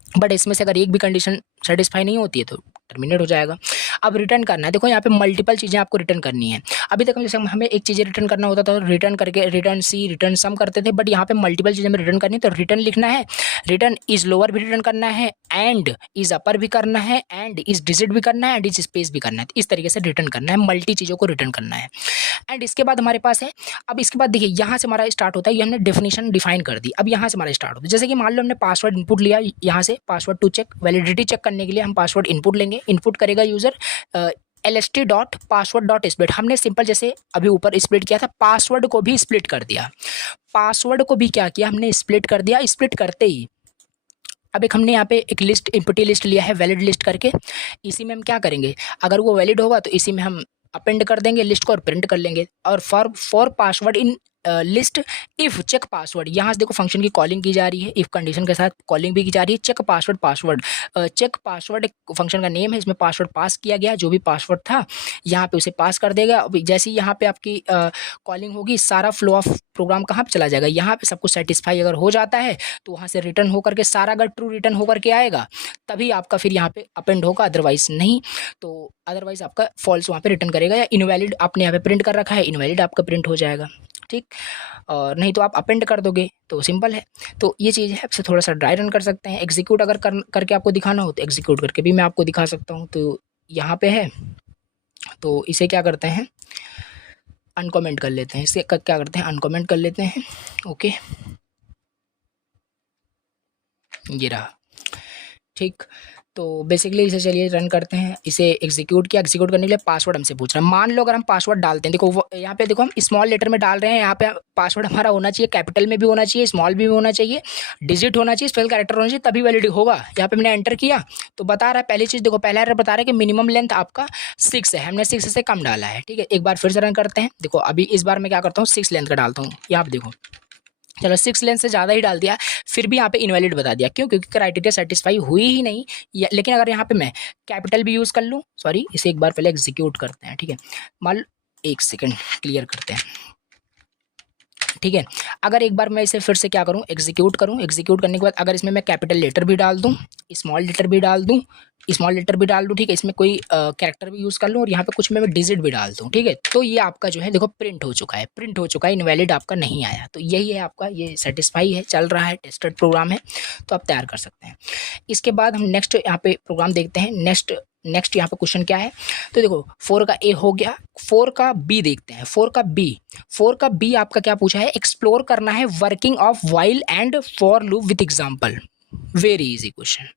बट इसमें से अगर एक भी कंडीशन सेटिस्फाई नहीं होती है तो टर्मिनेट हो जाएगा। अब रिटर्न करना है, देखो यहाँ पे मल्टीपल चीज़ें आपको रिटर्न करनी है। अभी तक जैसे हमें एक चीज़ें रिटर्न करना होता था, रिटर्न करके रिटर्न सी, रिटर्न सम करते थे, बट यहाँ पे मल्टीपल चीज़ें में रिटर्न करनी है तो रिटर्न लिखना है, रिटर्न इज लोअर भी रिटर्न करना है, एंड इज अपर भी करना है, एंड इज डिजिट भी करना है, एंड इज स्पेस भी करना है। तो इस तरीके से रिटर्न करना है, मल्टी चीज़ों को रिटर्न करना है। एंड इसके बाद हमारे पास है, अब इसके बाद देखिए यहाँ से हमारा स्टार्ट होता है, ये हमने डेफिनेशन डिफाइन कर दी। अब यहाँ से हमारा स्टार्ट होता है, जैसे कि मान लो हमने पासवर्ड इनपुट लिया, यहाँ से password to check, validity check करने के लिए हम पासवर्ड इनपुट लेंगे। इनपुट करेगा user LST dot password dot split, हमने सिंपल जैसे अभी ऊपर स्प्लिट किया था, पासवर्ड को भी स्प्लिट कर दिया, पासवर्ड को भी क्या किया हमने स्प्लिट कर दिया। स्प्लिट करते ही अब एक हमने यहाँ पे एक लिस्ट एम्प्टी लिस्ट लिया है वैलिड लिस्ट करके, इसी में हम क्या करेंगे, अगर वो वैलिड होगा तो इसी में हम अपेंड कर देंगे लिस्ट को और प्रिंट कर लेंगे। और for password in list if check password, यहाँ से देखो फंक्शन की कॉलिंग की जा रही है, इफ कंडीशन के साथ कॉलिंग भी की जा रही है। Check password check password function का नेम है, इसमें पासवर्ड पास किया गया, जो भी पासवर्ड था यहाँ पे उसे पास कर देगा। अब जैसे ही यहाँ पे आपकी कॉलिंग होगी, सारा फ्लो ऑफ प्रोग्राम कहाँ पे चला जाएगा, यहाँ पे सब कुछ सेटिस्फाई अगर हो जाता है तो वहाँ से रिटर्न होकर के सारा अगर ट्रू रिटर्न होकर के आएगा तभी आपका फिर यहाँ पे अपेंड होगा, अदरवाइज नहीं। तो अदरवाइज आपका फॉल्स वहाँ पे रिटर्न करेगा, या इनवैलिड आपने यहाँ पे प्रिंट कर रखा है, इनवैलिड आपका प्रिंट हो जाएगा, ठीक। और नहीं तो आप अपेंड कर दोगे तो सिंपल है। तो ये चीज़ है, आपसे थोड़ा सा ड्राई रन कर सकते हैं। एग्जीक्यूट अगर करके आपको दिखाना हो तो एग्जीक्यूट करके भी मैं आपको दिखा सकता हूँ। तो यहाँ पे है, तो इसे क्या करते हैं अनकमेंट कर लेते हैं, इसे क्या करते हैं अनकमेंट कर लेते हैं। ओके ये रहा, ठीक। तो बेसिकली इसे चलिए रन करते हैं, इसे एग्जीक्यूट किया। एग्जीक्यूट करने के लिए पासवर्ड हमसे पूछ रहा है। मान लो अगर हम पासवर्ड डालते हैं, देखो यहाँ पे देखो हम स्मॉल लेटर में डाल रहे हैं, यहाँ पे पासवर्ड हमारा होना चाहिए कैपिटल में भी होना चाहिए, स्मॉल भी होना चाहिए, डिजिट होना चाहिए, स्पेशल कैरेक्टर होना चाहिए, तभी वैलिड होगा। यहाँ पे मैंने एंटर किया तो बता रहा है, पहली चीज़ देखो पहला एरर बता रहा है कि मिनिमम लेंथ आपका 6 है, हमने 6 से कम डाला है, ठीक है। एक बार फिर से रन करते हैं, देखो अभी इस बार मैं क्या करता हूँ 6 लेंथ का डालता हूँ, यहाँ पे देखो चलो 6 लेंथ से ज़्यादा ही डाल दिया, फिर भी यहाँ पे इनवैलिड बता दिया, क्यों, क्योंकि क्राइटेरिया सेटिस्फाई हुई ही नहीं। लेकिन अगर यहाँ पे मैं कैपिटल भी यूज़ कर लूँ, सॉरी इसे एक बार पहले एग्जीक्यूट करते हैं, ठीक है। मान लो एक सेकंड क्लियर करते हैं, ठीक है। अगर एक बार मैं इसे फिर से क्या करूँ एग्जीक्यूट करूँ, एग्जीक्यूट करने के बाद अगर इसमें मैं कैपिटल लेटर भी डाल दूँ, स्मॉल लेटर भी डाल दूँ, ठीक है, इसमें कोई कैरेक्टर भी यूज़ कर लूँ और यहाँ पे कुछ मैं डिजिट भी डाल दूँ, ठीक है। तो ये आपका जो है देखो प्रिंट हो चुका है, इनवैलिड आपका नहीं आया। तो यही है आपका, ये सेटिस्फाई है, चल रहा है, टेस्टेड प्रोग्राम है, तो आप तैयार कर सकते हैं। इसके बाद हम नेक्स्ट यहाँ पे प्रोग्राम देखते हैं। नेक्स्ट यहाँ पे क्वेश्चन क्या है, तो देखो 4 का ए हो गया, 4 का बी देखते हैं। 4 का बी आपका क्या पूछा है, एक्सप्लोर करना है working of while and for loop with example. Very easy question.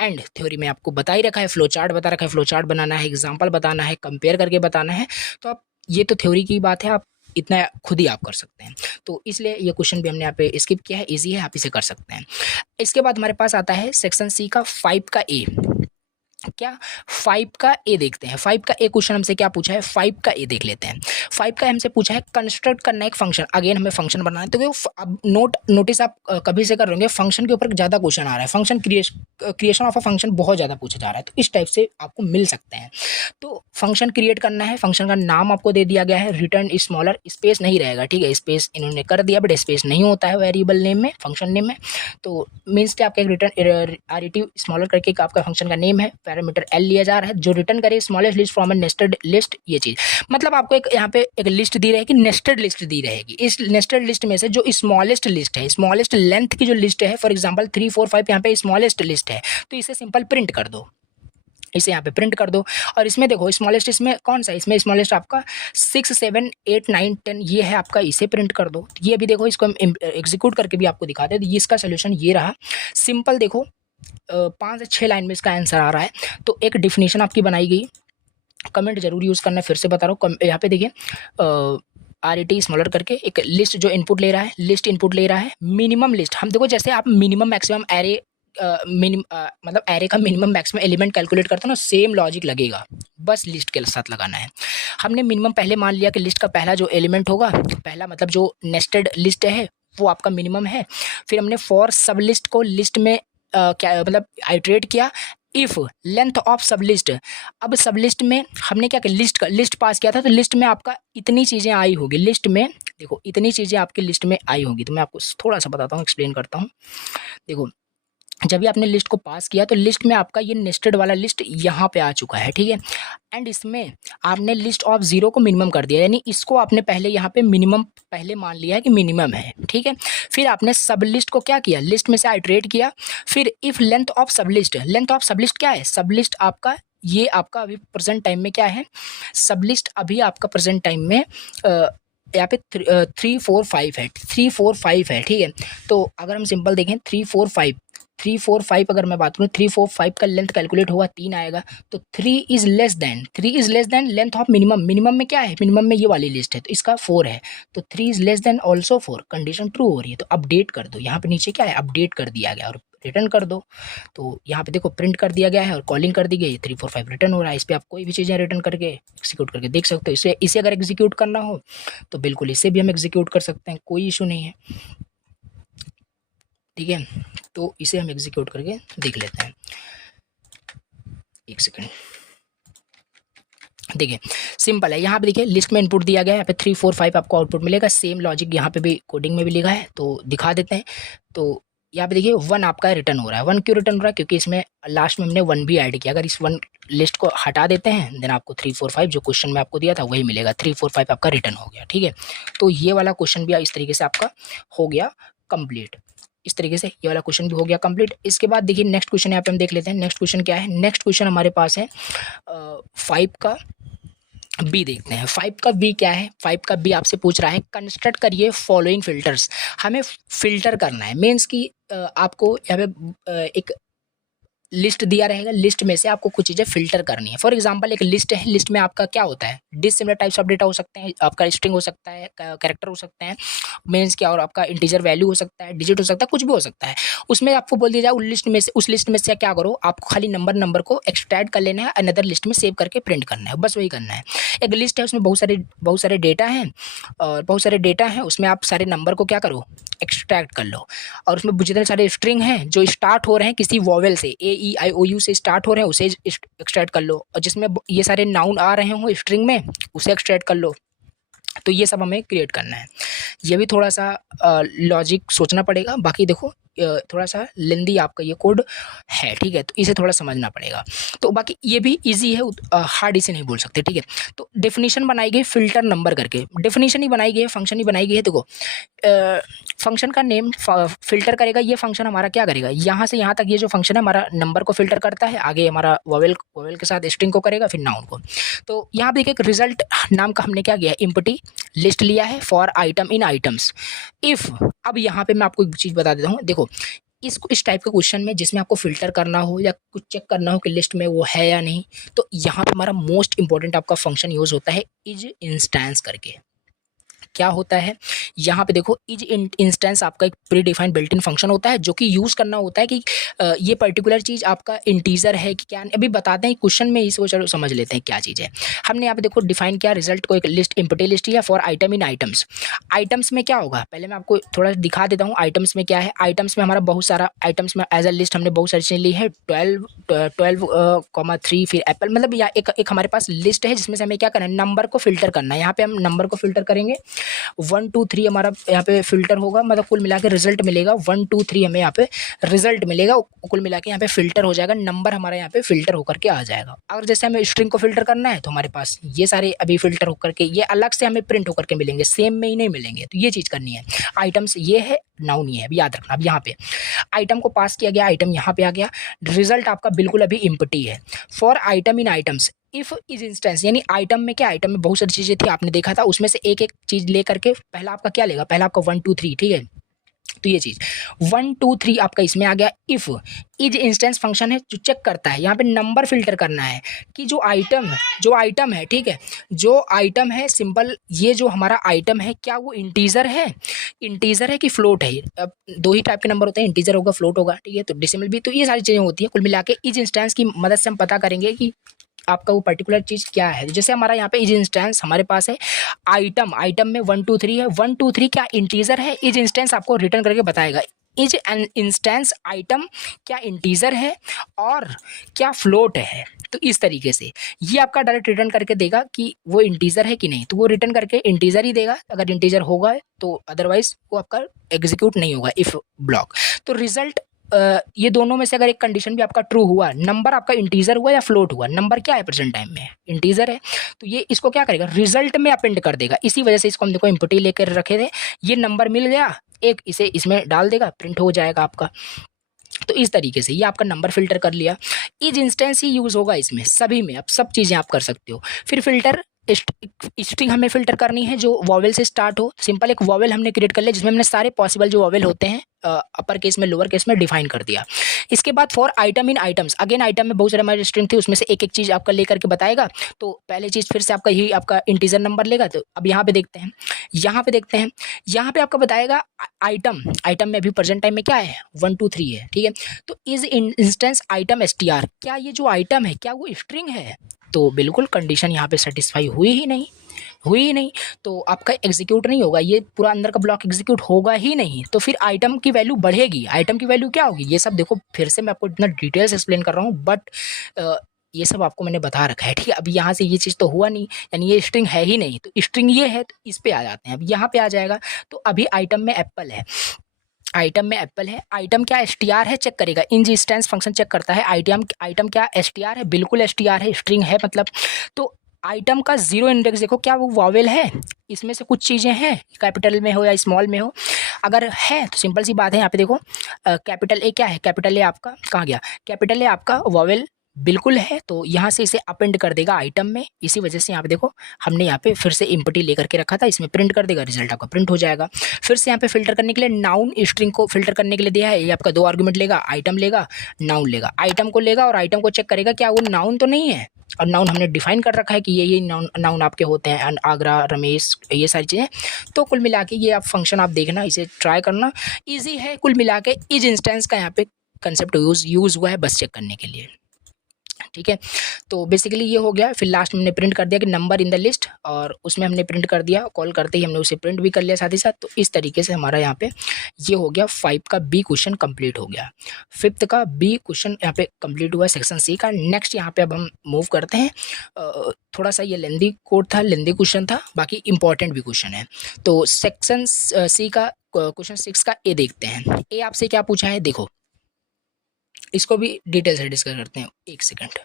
And theory में आपको बता ही रखा है, फ्लो चार्ट बता रखा है, फ्लो चार्ट बनाना है, एग्जांपल बताना है, कंपेयर करके बताना है। तो आप ये तो थ्योरी की बात है, आप इतना खुद ही आप कर सकते हैं। तो इसलिए ये क्वेश्चन भी हमने यहाँ पे स्किप किया है, इजी है, आप इसे कर सकते हैं। इसके बाद हमारे पास आता है सेक्शन सी का 5 का ए। क्या 5 का ए देखते हैं। 5 का ए क्वेश्चन हमसे क्या पूछा है, 5 का ए देख लेते हैं। 5 का हमसे पूछा है कंस्ट्रक्ट करना एक फंक्शन, अगेन हमें फंक्शन बनाना है। तो अब नोटिस आप कभी से कर रहे होंगे, फंक्शन के ऊपर ज़्यादा क्वेश्चन आ रहा है, function creation of a function बहुत ज़्यादा पूछा जा रहा है, तो इस टाइप से आपको मिल सकते हैं। तो फंक्शन क्रिएट करना है, फंक्शन का नाम आपको दे दिया गया है, रिटर्न स्मॉलर, स्पेस नहीं रहेगा, ठीक है, स्पेस इन्होंने कर दिया, बट स्पेस नहीं होता है वेरिएबल नेम में, फंक्शन नेम में। तो मीन्स कि आपका एक रिटर्न आरईटी स्मॉलर करके आपका फंक्शन का नेम है, पैरामीटर एल लिया जा रहा है, जो रिटर्न करे smallest list from A nested list. ये चीज़ मतलब आपको एक यहाँ पे एक लिस्ट दी रहेगी, नेस्टेड लिस्ट दी रहेगी। इस नेस्टेड लिस्ट में से जो स्मॉलेस्ट लिस्ट है, स्मॉलेस्ट लेंथ की जो लिस्ट है, फॉर एग्जांपल 3 4 5 यहाँ पे स्मॉलेस्ट लिस्ट है, तो इसे सिंपल प्रिंट कर दो, इसे यहाँ पे प्रिंट कर दो। और इसमें देखो स्मॉलेस्ट, इसमें कौन सा, इसमें स्मॉलेस्ट आपका 6 7 8 9 10 ये है आपका, इसे प्रिंट कर दो। ये भी देखो, इसको हम एग्जीक्यूट करके भी आपको दिखाते हैं। तो ये इसका सोल्यूशन ये रहा, सिंपल देखो 5 से 6 लाइन में इसका आंसर आ रहा है। तो एक डिफिनीशन आपकी बनाई गई, कमेंट जरूर यूज़ करना है, फिर से बता रहा हूँ। यहाँ पे देखिए RET स्मॉलर करके एक लिस्ट जो इनपुट ले रहा है, लिस्ट इनपुट ले रहा है, मिनिमम लिस्ट। हम देखो जैसे आप मिनिमम मैक्सिमम एरे मतलब एरे का मिनिमम मैक्सिमम एलिमेंट कैलकुलेट करते हो ना, सेम लॉजिक लगेगा, बस लिस्ट के साथ लगाना है। हमने मिनिमम पहले मान लिया कि लिस्ट का पहला जो एलिमेंट होगा, पहला मतलब जो नेस्टेड लिस्ट है वो आपका मिनिमम है। फिर हमने फॉर सब लिस्ट को लिस्ट में क्या मतलब आइट्रेट किया, इफ लेंथ ऑफ सब लिस्ट। अब सब लिस्ट में हमने क्या किया, लिस्ट पास किया था, तो लिस्ट में आपका इतनी चीज़ें आई होगी, लिस्ट में देखो इतनी चीज़ें आपकी लिस्ट में आई होंगी। तो मैं आपको थोड़ा सा बताता हूँ, एक्सप्लेन करता हूँ। देखो जब भी आपने लिस्ट को पास किया तो लिस्ट में आपका ये नेस्टेड वाला लिस्ट यहाँ पे आ चुका है, ठीक है। एंड इसमें आपने लिस्ट ऑफ 0 को मिनिमम कर दिया, यानी इसको आपने पहले यहाँ पे मिनिमम पहले मान लिया है कि मिनिमम है, ठीक है। फिर आपने सब लिस्ट को क्या किया, लिस्ट में से आइट्रेट किया। फिर इफ लेंथ ऑफ सब लिस्ट, लेंथ ऑफ सब लिस्ट क्या है, सब लिस्ट आपका ये आपका अभी प्रेजेंट टाइम में क्या है, सब लिस्ट अभी आपका प्रेजेंट टाइम में यहाँ पे 3 4 5 है, 3 4 5 है, ठीक है। तो अगर हम सिंपल देखें 3 4 5 3 4 5 अगर मैं बात करूँ 3 4 5 का लेंथ कैलकुलेट होगा 3 आएगा। तो 3 is less than length of minimum. Minimum में क्या है, मिनिमम में ये वाली लिस्ट है तो इसका 4 है, तो 3 is less than also 4, condition true हो रही है। तो अपडेट कर दो, यहाँ पे नीचे क्या है, अपडेट कर दिया गया और रिटर्न कर दो। तो यहाँ पे देखो प्रिंट कर दिया गया है और कॉलिंग कर दी गई, 3 4 5 रिटर्न हो रहा है। इस पर आप कोई भी चीज़ें रिटर्न करके एग्जीक्यूट करके देख सकते हो। इसे अगर एग्जीक्यूट करना हो तो बिल्कुल इसे भी हम एग्जीक्यूट कर सकते हैं, कोई इशू नहीं है, ठीक है। तो इसे हम एग्जीक्यूट करके देख लेते हैं, एक सेकेंड। देखिए सिंपल है, यहाँ पे देखिए लिस्ट में इनपुट दिया गया है, यहाँ पे 3 4 5 आपको आउटपुट मिलेगा। सेम लॉजिक यहाँ पे भी कोडिंग में भी लिखा है, तो दिखा देते हैं। तो यहाँ पे देखिए 1 आपका रिटर्न हो रहा है। 1 क्यों रिटर्न हो रहा है, क्योंकि इसमें लास्ट में हमने 1 भी ऐड किया। अगर इस 1 लिस्ट को हटा देते हैं देन आपको 3 4 5 जो क्वेश्चन में आपको दिया था वही मिलेगा, 3 4 5 आपका रिटर्न हो गया, ठीक है। तो ये वाला क्वेश्चन भी इस तरीके से आपका हो गया कंप्लीट, इस तरीके से ये वाला क्वेश्चन भी हो गया कंप्लीट। इसके बाद देखिए नेक्स्ट क्वेश्चन यहाँ पे हम देख लेते हैं। नेक्स्ट क्वेश्चन क्या है, नेक्स्ट क्वेश्चन हमारे पास है 5 का बी देखते हैं। 5 का बी क्या है, 5 का बी आपसे पूछ रहा है कंस्ट्रक्ट करिए फॉलोइंग फिल्टर्स। हमें फिल्टर करना है, मीन्स कि आपको यहाँ पे एक लिस्ट दिया रहेगा, लिस्ट में से आपको कुछ चीज़ें फिल्टर करनी है। फॉर एग्जांपल एक लिस्ट है, लिस्ट में आपका क्या होता है, डिसिमिलर टाइप्स ऑफ डेटा हो सकते हैं, आपका स्ट्रिंग हो सकता है, कैरेक्टर हो सकते हैं, मीन्स क्या, और आपका इंटीजर वैल्यू हो सकता है, डिजिट हो सकता है, कुछ भी हो सकता है। उसमें आपको बोल दिया जाए उस लिस्ट में से क्या करो, आपको खाली नंबर को एक्सट्रैक्ट कर लेना है, अनदर लिस्ट में सेव करके प्रिंट करना है, बस वही करना है। एक लिस्ट है उसमें बहुत सारे डेटा हैं, और बहुत सारे डेटा हैं उसमें आप सारे नंबर को क्या करो, एक्सट्रैक्ट कर लो। और उसमें जितने सारे स्ट्रिंग हैं जो स्टार्ट हो रहे हैं किसी वॉवेल से, AEIOU से स्टार्ट हो रहे हैं, उसे एक्सट्रैक्ट कर लो। और जिसमें ये सारे नाउन आ रहे हो स्ट्रिंग में उसे एक्सट्रैक्ट कर लो। तो ये सब हमें क्रिएट करना है। ये भी थोड़ा सा लॉजिक सोचना पड़ेगा, बाकी देखो थोड़ा सा लेंदी आपका ये कोड है, ठीक है, तो इसे थोड़ा समझना पड़ेगा। तो बाकी ये भी इजी है, हार्ड इसे नहीं बोल सकते, ठीक है। तो डेफिनेशन बनाई गई फिल्टर नंबर करके, डेफिनेशन ही बनाई गई है, फंक्शन ही बनाई गई है। देखो फंक्शन का नेम फिल्टर करेगा, ये फंक्शन हमारा क्या करेगा, यहाँ से यहाँ तक ये जो फंक्शन है हमारा नंबर को फिल्टर करता है, आगे हमारा वोवेल के साथ स्ट्रिंग को करेगा, फिर नाउन को। तो यहाँ पे देखिए रिजल्ट नाम का हमने क्या किया, एम्प्टी लिस्ट लिया है for item in items if. अब यहाँ पे मैं आपको एक चीज़ बता देता हूँ, देखो इस टाइप के क्वेश्चन में जिसमें आपको फिल्टर करना हो या कुछ चेक करना हो कि लिस्ट में वो है या नहीं, तो यहाँ पे हमारा मोस्ट इंपॉर्टेंट आपका फंक्शन यूज़ होता है इज इंस्टेंस करके। क्या होता है, यहाँ पे देखो इज इंस्टेंस आपका एक pre defined built in function होता है जो कि यूज़ करना होता है कि ये पर्टिकुलर चीज़ आपका इंटीजर है कि क्या। अभी बताते हैं क्वेश्चन में इसको, चलो समझ लेते हैं क्या चीज़ है। हमने यहाँ पे देखो डिफाइन किया रिजल्ट को, एक लिस्ट एम्प्टी लिस्ट है for item in items. Items में क्या होगा पहले मैं आपको थोड़ा दिखा देता हूँ आइटम्स में क्या है। आइटम्स में हमारा बहुत सारा आइटम्स में एज अ लिस्ट हमने बहुत सारी चीज़ें ली है 12,3 फिर एप्पल, मतलब या एक हमारे पास लिस्ट है जिसमें से हमें क्या करना है नंबर को फिल्टर करना है। यहाँ पे हम नंबर को फिल्टर करेंगे 1 2 3 हमारा यहाँ पे फिल्टर होगा, मतलब कुल मिला के रिजल्ट मिलेगा 1 2 3 हमें यहाँ पे रिजल्ट मिलेगा, कुल मिला के यहाँ पे फिल्टर हो जाएगा, नंबर हमारा यहाँ पे फिल्टर होकर के आ जाएगा। अगर जैसे हमें स्ट्रिंग को फिल्टर करना है तो हमारे पास ये सारे अभी फिल्टर होकर के ये अलग से हमें प्रिंट होकर के मिलेंगे, सेम में ही नहीं मिलेंगे। तो ये चीज़ करनी है। आइटम्स ये है, नाउन ये है, अभी याद रखना। अब यहाँ पे आइटम को पास किया गया, आइटम यहाँ पे आ गया, रिजल्ट आपका बिल्कुल अभी इम्प्टी है। For item in items if is instance, यानी आइटम में क्या, आइटम में बहुत सारी चीज़ें थी आपने देखा था, उसमें से एक एक चीज़ ले करके पहला आपका क्या लेगा, पहला आपका 1 2 3, ठीक है। तो ये चीज़ 1 2 3 आपका इसमें आ गया। इफ इज इंस्टेंस फंक्शन है जो चेक करता है, यहाँ पे नंबर फिल्टर करना है कि जो आइटम है, ठीक है, जो आइटम है सिंपल, ये जो हमारा आइटम है क्या वो इंटीजर है कि फ्लोट है। अब दो ही टाइप के नंबर होते हैं, इंटीजर होगा फ्लोट होगा, ठीक है, तो डेसिमल भी। तो ये सारी चीज़ें होती है। कुल मिला के इज इंस्टेंस की मदद से हम पता करेंगे कि आपका वो पर्टिकुलर चीज़ क्या है। जैसे हमारा यहाँ पे इज इंस्टेंस हमारे पास है आइटम में 1 2 3 है, 1 2 3 क्या इंटीजर है, इज इंस्टेंस आपको रिटर्न करके बताएगा इज एन इंस्टेंस आइटम क्या इंटीजर है और क्या फ्लोट है। तो इस तरीके से ये आपका डायरेक्ट रिटर्न करके देगा कि वो इंटीजर है कि नहीं, तो वो रिटर्न करके इंटीजर ही देगा अगर इंटीजर होगा तो, अदरवाइज वो आपका एग्जीक्यूट नहीं होगा इफ ब्लॉक। तो रिजल्ट ये दोनों में से अगर एक कंडीशन भी आपका ट्रू हुआ, नंबर आपका इंटीजर हुआ या फ्लोट हुआ, नंबर क्या है प्रेजेंट टाइम में इंटीजर है, तो ये इसको क्या करेगा रिजल्ट में अपेंड कर देगा। इसी वजह से इसको हम देखो इम्प्टी लेकर रखे थे, ये नंबर मिल गया एक, इसे इसमें डाल देगा, प्रिंट हो जाएगा आपका। तो इस तरीके से ये आपका नंबर फिल्टर कर लिया। इज इंस्टेंस ही यूज होगा इसमें सभी में, अब सब चीज़ें आप कर सकते हो। फिर फिल्टर स्ट्रिंग हमें फिल्टर करनी है जो वॉवेल से स्टार्ट हो। सिंपल एक वॉवेल हमने क्रिएट कर लिया जिसमें हमने सारे पॉसिबल जो वॉवेल होते हैं अपर केस में लोअर केस में डिफाइन कर दिया। इसके बाद for item in items, again item में बहुत सारे हमारे स्ट्रिंग थी, उसमें से एक एक चीज़ आपका लेकर के बताएगा। तो पहले चीज़ फिर से आपका यही आपका इंटीजर नंबर लेगा। तो अब यहाँ पे देखते हैं, यहाँ पे आपका बताएगा आइटम में अभी प्रेजेंट टाइम में क्या है 1 2 3 है, ठीक है। तो इज इंस्टेंस आइटम str, क्या ये जो आइटम है क्या वो स्ट्रिंग है, तो बिल्कुल कंडीशन यहाँ पे सेटिस्फाई हुई ही नहीं, तो आपका एग्जीक्यूट नहीं होगा, ये पूरा अंदर का ब्लॉक एग्जीक्यूट होगा ही नहीं। तो फिर आइटम की वैल्यू बढ़ेगी, आइटम की वैल्यू क्या होगी, ये सब देखो फिर से मैं आपको इतना डिटेल्स एक्सप्लेन कर रहा हूँ, बट ये सब आपको मैंने बता रखा है, ठीक है। अभी यहाँ से ये चीज़ तो हुआ नहीं, यानी ये स्ट्रिंग है ही नहीं, तो स्ट्रिंग ये है, तो इस पे आ जाते हैं। अब यहाँ पे आ जाएगा, तो अभी आइटम में एप्पल है, आइटम क्या str है, चेक करेगा, इन इंस्टेंस फंक्शन चेक करता है आइटम क्या str है, बिल्कुल str है, स्ट्रिंग है मतलब। तो आइटम का जीरो इंडेक्स देखो, क्या वो वॉवेल है, इसमें से कुछ चीज़ें हैं कैपिटल में हो या स्मॉल में हो, अगर है तो सिंपल सी बात है, यहाँ पे देखो कैपिटल ए क्या है, कैपिटल ए आपका कहाँ गया, कैपिटल ए आपका वॉवेल बिल्कुल है, तो यहाँ से इसे अपेंड कर देगा आइटम में। इसी वजह से यहाँ पे देखो हमने यहाँ पे फिर से इम्प्टी लेकर के रखा था, इसमें प्रिंट कर देगा, रिजल्ट आपका प्रिंट हो जाएगा। फिर से यहाँ पे फिल्टर करने के लिए नाउन स्ट्रिंग को फिल्टर करने के लिए दिया है, ये आपका 2 आर्गुमेंट लेगा, आइटम लेगा, नाउन लेगा, आइटम को लेगा और आइटम को चेक करेगा क्या वो नाउन तो नहीं है, और नाउन हमने डिफाइन कर रखा है कि ये नाउन आपके होते हैं, आगरा, रमेश, ये सारी चीज़ें। तो कुल मिला के ये आप फंक्शन आप देखना, इसे ट्राई करना, ईजी है। कुल मिला के इज इंस्टेंस का यहाँ पे कंसेप्ट यूज़ हुआ है बस चेक करने के लिए, ठीक है। तो बेसिकली ये हो गया। फिर लास्ट में हमने प्रिंट कर दिया कि नंबर इन द लिस्ट, और उसमें हमने प्रिंट कर दिया, कॉल करते ही हमने उसे प्रिंट भी कर लिया साथ ही साथ। तो इस तरीके से हमारा यहाँ पे ये हो गया 5 का बी क्वेश्चन कंप्लीट हो गया। 5th का बी क्वेश्चन यहाँ पे कंप्लीट हुआ सेक्शन सी का। नेक्स्ट यहाँ पे अब हम मूव करते हैं, थोड़ा सा ये लेंदी कोड था, लेंदी क्वेश्चन था, बाकी इंपॉर्टेंट भी क्वेश्चन है। तो सेक्शन सी का क्वेश्चन 6 का ए देखते हैं। ए आपसे क्या पूछा है देखो, इसको भी डिटेल से डिस्कस करते हैं, 1 सेकंड।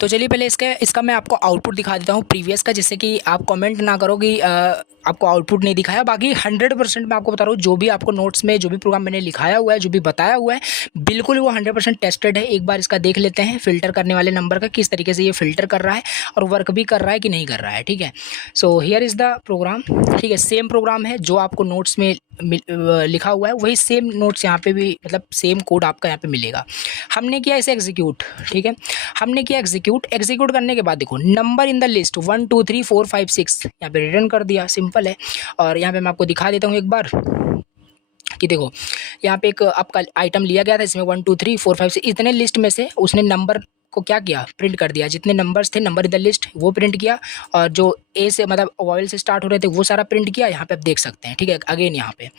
तो चलिए पहले इसका मैं आपको आउटपुट दिखा देता हूँ प्रीवियस का, जिससे कि आप कमेंट ना करो कि आपको आउटपुट नहीं दिखाया। बाकी 100% मैं आपको बता रहा हूँ, जो भी आपको नोट्स में जो भी प्रोग्राम मैंने लिखाया हुआ है, जो भी बताया हुआ है, बिल्कुल वो 100% टेस्टेड है। एक बार इसका देख लेते हैं फिल्टर करने वाले नंबर का, किस तरीके से ये फिल्टर कर रहा है और वर्क भी कर रहा है कि नहीं कर रहा है। ठीक है, so here is the program. ठीक है, सेम प्रोग्राम है जो आपको नोट्स में लिखा हुआ है, वही सेम नोट्स यहाँ पे भी, मतलब सेम कोड आपका यहाँ पे मिलेगा। हमने किया इसे एग्जीक्यूट। ठीक है, हमने किया एग्जीक्यूट करने के बाद देखो नंबर इन द लिस्ट 1 2 3 4 5 6 यहाँ पे रिटर्न कर दिया, सिंपल है। और यहाँ पे मैं आपको दिखा देता हूँ एक बार कि देखो यहाँ पे एक आपका आइटम लिया गया था, इसमें 1 2 3 4 5 6 इतने लिस्ट में से उसने नंबर को क्या किया, प्रिंट कर दिया। जितने नंबर्स थे, नंबर इन द लिस्ट, वो प्रिंट किया। और जो ए से मतलब वॉवेल से स्टार्ट हो रहे थे वो सारा प्रिंट किया। यहाँ पे आप देख सकते हैं। ठीक है, अगेन यहाँ पे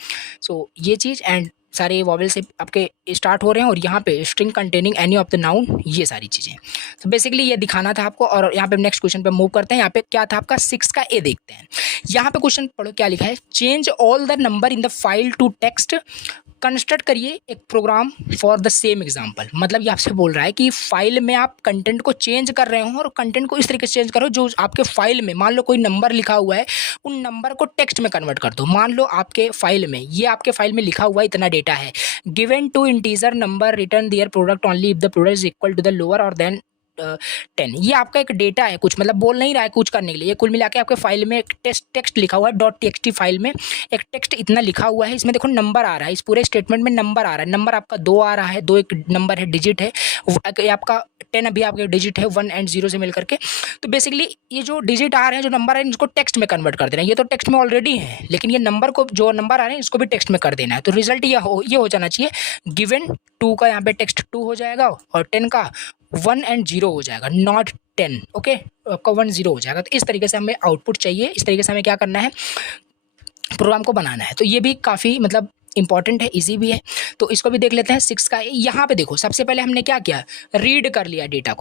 सो ये चीज़, एंड सारे वॉवेल से आपके स्टार्ट हो रहे हैं। और यहाँ पे string containing any of the noun, ये सारी चीज़ें। तो बेसिकली ये दिखाना था आपको। और यहाँ पे नेक्स्ट क्वेश्चन पे मूव करते हैं। यहाँ पे क्या था आपका 6 का ए देखते हैं। यहाँ पे क्वेश्चन पढ़ो क्या लिखा है, change all the number in the file to text, construct करिए एक program for the same example. मतलब ये आपसे बोल रहा है कि फाइल में आप कंटेंट को चेंज कर रहे हो और कंटेंट को इस तरीके से चेंज करो जो आपके फाइल में, मान लो कोई नंबर लिखा हुआ है, उन नंबर को टेक्स्ट में कन्वर्ट कर दो। मान लो आपके फाइल में, ये आपके फाइल में लिखा हुआ इतना डेटा है, given two integer number return their product only if the product is equal to the lower और देन 10। ये आपका एक डेटा है, कुछ मतलब बोल नहीं रहा है कुछ करने के लिए। ये कुल मिला के आपके फाइल में एक टेक्स्ट लिखा हुआ है, .txt फाइल में एक टेक्स्ट इतना लिखा हुआ है। इसमें देखो नंबर आ रहा है, इस पूरे स्टेटमेंट में नंबर आ रहा है। नंबर आपका 2 आ रहा है, 2 एक नंबर है, डिजिट है। आपका 10 अभी आपके डिजिट है 1 एंड 0 से मिल करके। तो बेसिकली ये जो डिजिट आ रहे हैं, जो नंबर है, इनको टेक्स्ट में कन्वर्ट कर देना है। ये तो टेक्स्ट में ऑलरेडी है, लेकिन ये नंबर को, जो नंबर आ रहे हैं, इसको भी टेक्स्ट में कर देना है। तो रिजल्ट ये हो जाना चाहिए, गिवन 2 का यहाँ पे टेक्स्ट 2 हो जाएगा और 10 का 1 एंड 0 हो जाएगा, नॉट 10। ओके, आपका 1 0 हो जाएगा। तो इस तरीके से हमें आउटपुट चाहिए, इस तरीके से हमें क्या करना है, प्रोग्राम को बनाना है। तो ये भी काफ़ी मतलब इंपॉर्टेंट है, इजी भी है। तो इसको भी देख लेते हैं 6 का। यहाँ पे देखो सबसे पहले हमने क्या किया, रीड कर लिया डेटा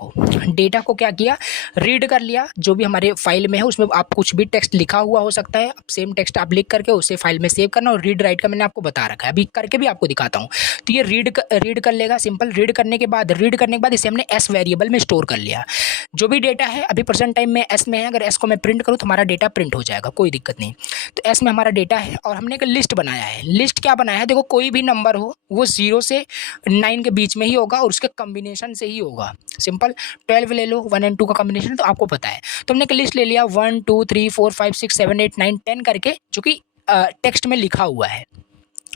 को क्या किया, रीड कर लिया। जो भी हमारे फाइल में है उसमें आप कुछ भी टेक्स्ट लिखा हुआ हो सकता है, सेम टेक्स्ट आप लिख करके उसे फाइल में सेव करना। और रीड राइट का मैंने आपको बता रखा है, अभी करके भी आपको दिखाता हूँ। तो ये रीड कर लेगा, सिंपल। रीड करने के बाद इसे हमने एस वेरिएबल में स्टोर कर लिया। जो भी डेटा है अभी प्रेजेंट टाइम में एस में है, अगर एस को मैं प्रिंट करूँ तो हमारा डेटा प्रिंट हो जाएगा, कोई दिक्कत नहीं। तो एस में हमारा डेटा है और हमने एक लिस्ट बनाया है। लिस्ट क्या बनाया है, देखो कोई भी नंबर हो वो 0 से 9 के बीच में ही होगा और उसके कॉम्बिनेशन से ही होगा। सिंपल, 12 ले लो, 1 एंड 2 का कॉम्बिनेशन तो आपको पता है। तो हमने एक लिस्ट ले लिया 1 2 3 4 5 6 7 8 9 10 करके, जो कि टेक्स्ट में लिखा हुआ है,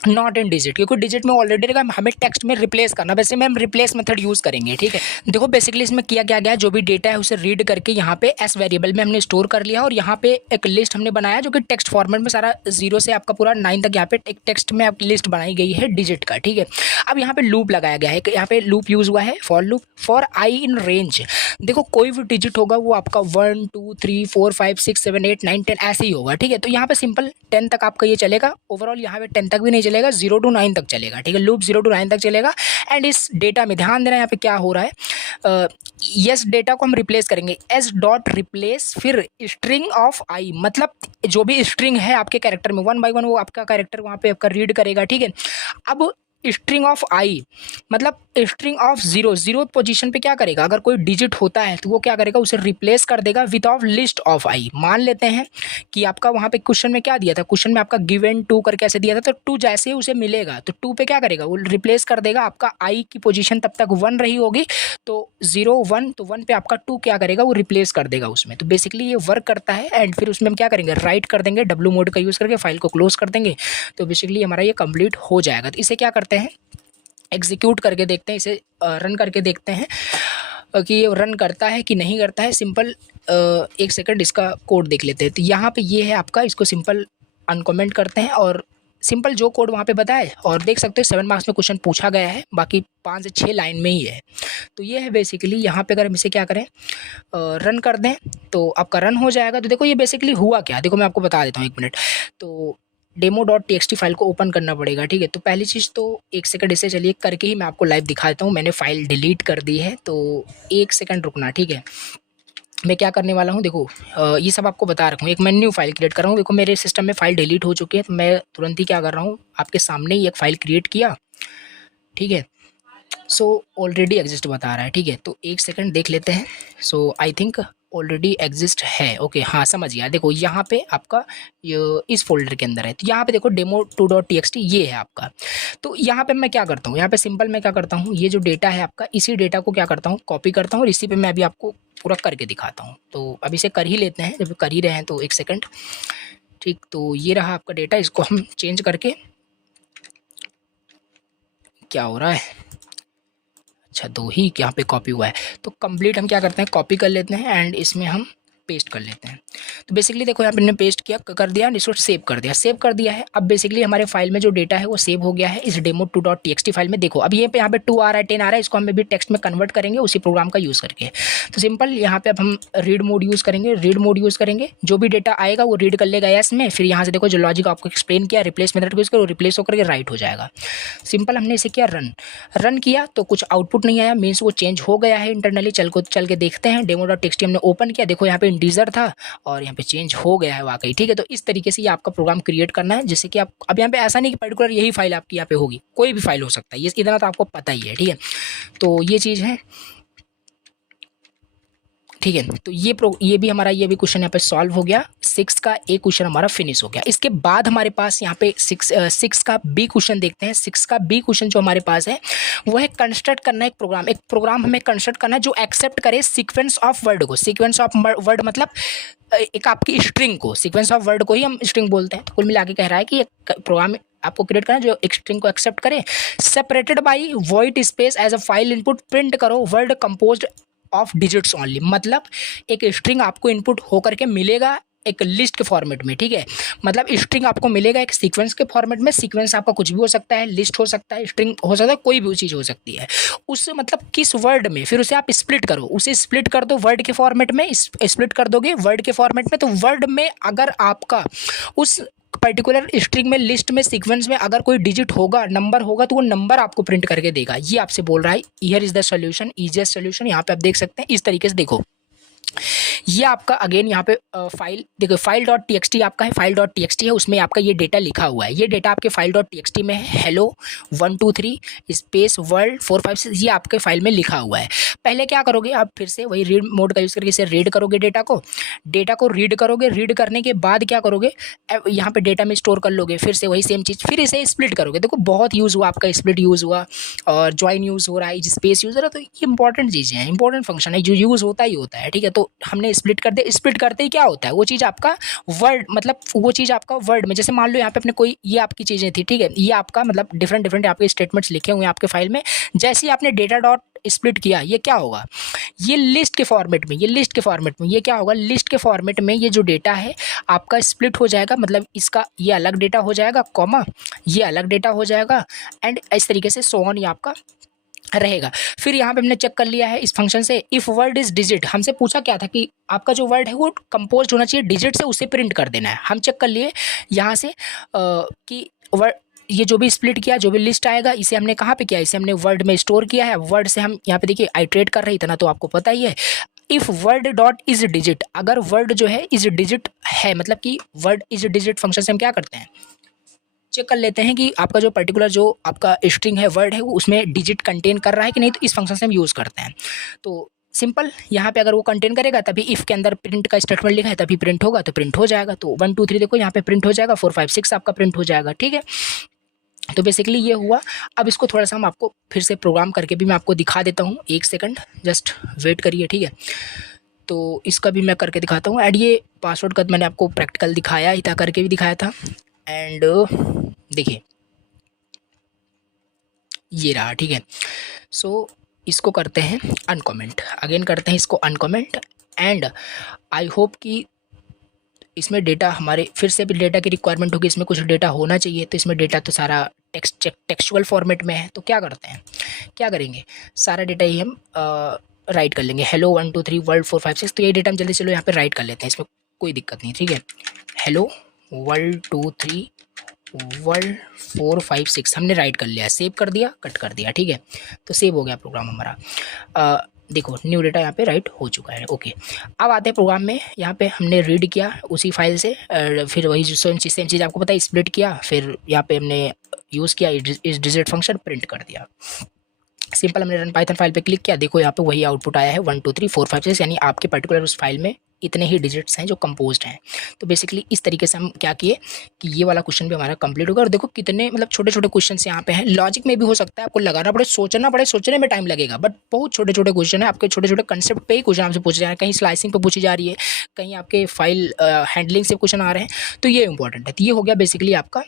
नॉट इन डिजिट, क्योंकि डिजिट में ऑलरेडी रहेगा, हमें टेक्स्ट में रिप्लेस करना। वैसे में हम रिप्लेस मेथड यूज़ करेंगे। ठीक है, देखो बेसिकली इसमें किया क्या गया, जो भी डेटा है उसे रीड करके यहाँ पे एस वेरिएबल में हमने स्टोर कर लिया। और यहाँ पे एक लिस्ट हमने बनाया जो कि टेक्स्ट फॉर्मेट में सारा 0 से आपका पूरा 9 तक यहाँ पे एक टेक्स्ट में आप लिस्ट बनाई गई है डिजिट का। ठीक है, अब यहाँ पे लूप लगाया गया है, यहाँ पे लूप यूज़ हुआ है, for loop, for I in range. देखो कोई भी डिजिट होगा वो आपका 1 2 3 4 5 6 7 8 9 10 ऐसे ही होगा। ठीक है, तो यहाँ पे सिंपल 10 तक आपका ये चलेगा। ओवरऑल यहाँ पे 10 तक भी नहीं चलेगा, 0 to 9 तक चलेगा। ठीक है, लूप 0 to 9 तक चलेगा। एंड इस डेटा में ध्यान देना, यहाँ पे क्या हो रहा है, यस डेटा को हम रिप्लेस करेंगे, एस डॉट रिप्लेस, फिर स्ट्रिंग ऑफ आई, मतलब जो भी स्ट्रिंग है आपके कैरेक्टर में 1 by 1 वो आपका कैरेक्टर वहाँ पे आपका रीड करेगा। ठीक है, अब स्ट्रिंग ऑफ आई मतलब स्ट्रिंग ऑफ 0 पोजीशन पे क्या करेगा, अगर कोई डिजिट होता है तो वो क्या करेगा, उसे रिप्लेस कर देगा विद ऑफ लिस्ट ऑफ आई। मान लेते हैं कि आपका वहाँ पे क्वेश्चन में क्या दिया था, क्वेश्चन में आपका गिवन 2 करके ऐसे दिया था, तो 2 जैसे ही उसे मिलेगा तो 2 पे क्या करेगा, वो रिप्लेस कर देगा। आपका आई की पोजीशन तब तक 1 रही होगी, तो 0 1, तो 1 पे आपका 2 क्या करेगा, वो रिप्लेस कर देगा उसमें। तो बेसिकली ये वर्क करता है। एंड फिर उसमें हम क्या करेंगे, राइट कर देंगे, डब्ल्यू मोड का यूज़ करके फाइल को क्लोज कर देंगे। तो बेसिकली हमारा ये कंप्लीट हो जाएगा। तो इसे क्या करते हैं, एग्जीक्यूट करके देखते हैं, इसे रन करके देखते हैं कि ये रन करता है कि नहीं करता है। सिंपल 1 सेकंड इसका कोड देख लेते हैं। तो यहाँ पे ये है आपका, इसको सिंपल अनकमेंट करते हैं और सिंपल जो कोड वहाँ पे बताए, और देख सकते हो 7 मार्क्स में क्वेश्चन पूछा गया है, बाकी 5 से 6 लाइन में ही है। तो ये है बेसिकली। यहाँ पे अगर हम इसे क्या करें, रन कर दें तो आपका रन हो जाएगा। तो देखो ये बेसिकली हुआ क्या, देखो मैं आपको बता देता हूँ 1 मिनट। तो demo.txt फाइल को ओपन करना पड़ेगा। ठीक है, तो पहली चीज़ तो 1 सेकंड इसे चलिए करके ही मैं आपको लाइव दिखा देता हूँ। मैंने फाइल डिलीट कर दी है, तो 1 सेकंड रुकना। ठीक है, मैं क्या करने वाला हूँ, देखो ये सब आपको बता रखा हूँ। एक मैं न्यू फाइल क्रिएट कर रहा हूँ। देखो मेरे सिस्टम में फाइल डिलीट हो चुकी है, तो मैं तुरंत ही क्या कर रहा हूँ, आपके सामने ही एक फ़ाइल क्रिएट किया। ठीक है, सो ऑलरेडी एग्जिस्ट बता रहा है। ठीक है, तो 1 सेकंड देख लेते हैं। सो आई थिंक ऑलरेडी एग्जिस्ट है। ओके हाँ समझ गया। देखो यहाँ पे आपका ये इस फोल्डर के अंदर है, तो यहाँ पे देखो demo2.txt ये है आपका। तो यहाँ पे मैं क्या करता हूँ, यहाँ पे सिंपल मैं क्या करता हूँ, ये जो डेटा है आपका, इसी डेटा को क्या करता हूँ, कॉपी करता हूँ और इसी पे मैं अभी आपको पूरा करके दिखाता हूँ। तो अभी से कर ही लेते हैं, जब कर ही रहे हैं तो एक सेकेंड। ठीक, तो ये रहा आपका डेटा, इसको हम चेंज करके, क्या हो रहा है, अच्छा दो ही यहाँ पे कॉपी हुआ है। तो कंप्लीट हम क्या करते हैं, कॉपी कर लेते हैं एंड इसमें हम पेस्ट कर लेते हैं। तो बेसिकली देखो यहाँ पे हमने पेस्ट किया, कर दिया, इसको सेव कर दिया, सेव कर दिया है। अब बेसिकली हमारे फाइल में जो डेटा है वो सेव हो गया है इस demo2.txt फाइल में। देखो अब ये पे यहाँ पे 2 आ रहा है, 10 आ रहा है, इसको हम अभी टेक्स्ट में कन्वर्ट करेंगे उसी प्रोग्राम का यूज़ करके। तो सिंपल यहाँ पे अब हम रीड मोड यूज़ करेंगे, रीड मोड यूज़ करेंगे, जो भी डेटा आएगा वो रीड कर लेगा एस में। फिर यहाँ से देखो जो लॉजिक आपको एक्सप्लेन किया, रिप्लेस मेथड को यूज़ करो, रिप्लेस होकर के राइट हो जाएगा। सिंपल हमने इसे किया रन किया तो कुछ आउटपुट नहीं आया, मीन्स वो चेंज हो गया है इंटरनली। चल के देखते हैं, demo.txt हमने ओपन किया, देखो यहाँ पे इंटीजर था और यहाँ पे चेंज हो गया है वाकई। ठीक है, तो इस तरीके से ये आपका प्रोग्राम क्रिएट करना है, जैसे कि आप अब यहाँ पे ऐसा नहीं कि पर्टिकुलर यही फाइल आपकी यहाँ पे होगी, कोई भी फाइल हो सकता है, ये इतना तो आपको पता ही है। ठीक है, तो ये चीज़ है। ठीक है, तो ये भी हमारा ये भी क्वेश्चन यहाँ पे सॉल्व हो गया। 6 का ए क्वेश्चन हमारा फिनिश हो गया। इसके बाद हमारे पास यहाँ पे 6 का बी क्वेश्चन देखते हैं। 6 का बी क्वेश्चन जो हमारे पास है वो है कंस्ट्रक्ट करना एक प्रोग्राम हमें कंस्ट्रक्ट करना है जो एक्सेप्ट करे सीक्वेंस ऑफ वर्ड को। सीक्वेंस ऑफ वर्ड मतलब एक आपकी स्ट्रिंग को, सीक्वेंस ऑफ वर्ड को ही हम स्ट्रिंग बोलते हैं। तो कुल मिला के कह रहा है कि एक प्रोग्राम आपको क्रिएट करना है जो एक स्ट्रिंग को एक्सेप्ट करे, separated by void space as a file input, print करो word composed of digits only. मतलब एक स्ट्रिंग आपको इनपुट होकर के मिलेगा एक लिस्ट के फॉर्मेट में। ठीक है, मतलब स्ट्रिंग आपको मिलेगा एक सीक्वेंस के फॉर्मेट में। सीक्वेंस आपका कुछ भी हो सकता है, लिस्ट हो सकता है, स्ट्रिंग हो सकता है, कोई भी चीज़ हो सकती है। उस मतलब किस वर्ड में, फिर उसे आप स्प्लिट करो, उसे स्प्लिट कर दो वर्ड के फॉर्मेट में, स्प्लिट कर दोगे वर्ड के फॉर्मेट में। तो वर्ड में अगर आपका उस पर्टिकुलर स्ट्रिंग में, लिस्ट में, सीक्वेंस में अगर कोई डिजिट होगा, नंबर होगा, तो वो नंबर आपको प्रिंट करके देगा। ये आपसे बोल रहा है, here is the solution, easiest solution. यहाँ पे आप देख सकते हैं इस तरीके से। देखो ये आपका अगेन यहाँ पे फाइल देखो, file.txt आपका है, file.txt है, उसमें आपका ये डेटा लिखा हुआ है। ये डेटा आपके file.txt में है, हेलो 123 स्पेस वर्ल्ड 456, ये आपके फाइल में लिखा हुआ है। पहले क्या करोगे आप, फिर से वही रीड मोड का यूज़ करके इसे रीड करोगे, डेटा को रीड करोगे। रीड करने के बाद क्या करोगे, यहाँ पे डेटा में स्टोर कर लोगे। फिर से वही सेम चीज़, फिर इसे स्प्लिट करोगे। देखो बहुत यूज़ हुआ आपका, स्प्लिट यूज़ हुआ और ज्वाइन यूज़ हो रहा है, स्पेस यूज़ हो रहा है। तो ये इंपॉर्टेंट चीज़ें हैं, इंपॉर्टेंट फंक्शन है जो यूज़ होता ही होता है। ठीक है, तो हमने स्प्लिट कर दिया। स्प्लिट करते ही क्या होता है, वो चीज़ आपका वर्ड, मतलब वो चीज़ आपका वर्ड में, जैसे मान लो यहाँ पे अपने कोई ये आपकी चीज़ें थी। ठीक है, ये आपका मतलब डिफरेंट आपके स्टेटमेंट्स लिखे हुए हैं आपके फाइल में। जैसे ही आपने डेटा डॉट स्प्लिट किया, ये क्या होगा, ये लिस्ट के फॉर्मेट में, ये क्या होगा, लिस्ट के फॉर्मेट में ये जो डेटा है आपका स्प्लिट हो जाएगा। मतलब इसका ये अलग डेटा हो जाएगा, कॉमा ये अलग डेटा हो जाएगा, एंड इस तरीके से सो ऑन ये आपका रहेगा। फिर यहाँ पे हमने चेक कर लिया है इस फंक्शन से, इफ़ वर्ड इज डिजिट, हमसे पूछा क्या था कि आपका जो वर्ड है वो कंपोज होना चाहिए डिजिट से, उसे प्रिंट कर देना है। हम चेक कर लिए यहाँ से कि वर्ड, ये जो भी स्प्लिट किया, जो भी लिस्ट आएगा, इसे हमने कहाँ पे किया, इसे हमने वर्ड में स्टोर किया है। वर्ड से हम यहाँ पे देखिए आइट्रेट कर रहे, इतना तो आपको पता ही है। If word dot is digit, अगर वर्ड जो है इज डिजिट है, मतलब कि वर्ड इज डिजिट फंक्शन से हम क्या करते हैं, चेक कर लेते हैं कि आपका जो पर्टिकुलर जो आपका स्ट्रिंग है, वर्ड है, वो उसमें डिजिट कंटेन कर रहा है कि नहीं। तो इस फंक्शन से हम यूज़ करते हैं। तो सिंपल यहाँ पे अगर वो कंटेन करेगा तभी इफ़ के अंदर प्रिंट का स्टेटमेंट लिखा है तभी प्रिंट होगा, तो प्रिंट हो जाएगा। तो 1 2 3 देखो यहाँ पे प्रिंट हो जाएगा, 4 5 6 आपका प्रिंट हो जाएगा। ठीक है, तो बेसिकली ये हुआ। अब इसको थोड़ा सा हम आपको फिर से प्रोग्राम करके भी मैं आपको दिखा देता हूँ, एक सेकंड जस्ट वेट करिए। ठीक है, तो इसका भी मैं करके दिखाता हूँ। एंड ये पासवर्ड का मैंने आपको प्रैक्टिकल दिखाया ही था, करके भी दिखाया था। एंड देखिए ये रहा। ठीक है, सो इसको करते हैं अनकमेंट, अगेन करते हैं इसको अनकमेंट। एंड आई होप कि इसमें डेटा हमारे, फिर से भी डेटा की रिक्वायरमेंट होगी, इसमें कुछ डेटा होना चाहिए। तो इसमें डेटा तो सारा टेक्सचुअल फॉर्मेट में है। तो क्या करते हैं, क्या करेंगे, सारा डेटा ही हम राइट कर लेंगे। हेलो 1 2 3 वर्ल्ड 4 5 6, तो ये डेटा हम जल्दी चलो यहाँ पे राइट कर लेते हैं, इसमें कोई दिक्कत नहीं। ठीक है, हेलो वर्ल्ड 2 3 वर्ल्ड 4 5 6 हमने राइट कर लिया, सेव कर दिया, कट कर दिया। ठीक है, तो सेव हो गया प्रोग्राम हमारा। देखो न्यू डेटा यहाँ पे राइट हो चुका है। ओके, अब आते हैं प्रोग्राम में। यहाँ पे हमने रीड किया उसी फाइल से, फिर वही जो सेम चीज़ आपको पता है, स्प्लिट किया, फिर यहाँ पे हमने यूज़ किया इस डिजिट फंक्शन, प्रिंट कर दिया। सिंपल हमने रन पाइथन फाइल पे क्लिक किया, देखो यहाँ पे वही आउटपुट आया है 1 2 3 4 5 6, यानी आपके पर्टिकुलर उस फाइल में इतने ही डिजिट्स हैं जो कंपोज्ड हैं। तो बेसिकली इस तरीके से हम क्या किए कि ये वाला क्वेश्चन भी हमारा कंप्लीट होगा। और देखो कितने मतलब छोटे छोटे क्वेश्चन यहाँ पे हैं। लॉजिक में भी हो सकता है आपको लगाना पड़े, सोचना पड़े, सोचने में टाइम लगेगा, बट बहुत छोटे छोटे क्वेश्चन है आपके, छोटे छोटे कंसेप्ट पे ही क्वेश्चन आपसे पूछे जा रहे हैं। कहीं स्लाइसिंग पे पूछी जा रही है, कहीं आपके फाइल हैंडलिंग से क्वेश्चन आ रहे हैं, तो ये इंपॉर्टेंट है। तो ये हो गया बेसिकली आपका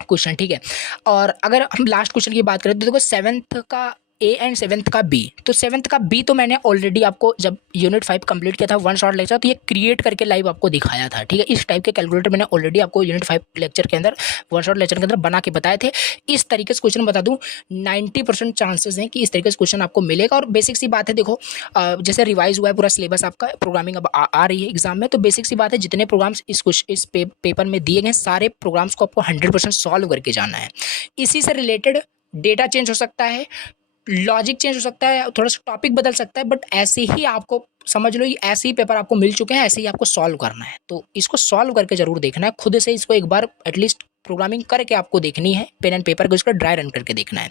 क्वेश्चन, ठीक है। और अगर हम लास्ट क्वेश्चन की बात करें तो देखो 7th का ए एंड 7th का बी। तो 7th का बी तो मैंने ऑलरेडी आपको जब यूनिट 5 कंप्लीट किया था वन शॉट लेक्चर, तो ये क्रिएट करके लाइव आपको दिखाया था, ठीक है। इस टाइप के कैलकुलेटर मैंने ऑलरेडी आपको यूनिट 5 लेक्चर के अंदर, वन शॉट लेक्चर के अंदर बना के बताए थे। इस तरीके से क्वेश्चन बता दूं 90% चांसेस हैं कि इस तरीके से क्वेश्चन आपको मिलेगा। और बेसिक सी बात है, देखो जैसे रिवाइज हुआ है पूरा सिलेबस आपका, प्रोग्रामिंग अब आ रही है एग्जाम में, तो बेसिक सी बात है जितने प्रोग्राम्स इस पेपर में दिए गए सारे प्रोग्राम्स को आपको 100% सॉल्व करके जाना है। इसी से रिलेटेड डेटा चेंज हो सकता है, लॉजिक चेंज हो सकता है, थोड़ा सा टॉपिक बदल सकता है, बट ऐसे ही आपको समझ लो, ये ऐसे ही पेपर आपको मिल चुके हैं, ऐसे ही आपको सॉल्व करना है। तो इसको सॉल्व करके जरूर देखना है, खुद से इसको एक बार एटलीस्ट प्रोग्रामिंग करके आपको देखनी है, पेन एंड पेपर को इसका ड्राई रन करके देखना है।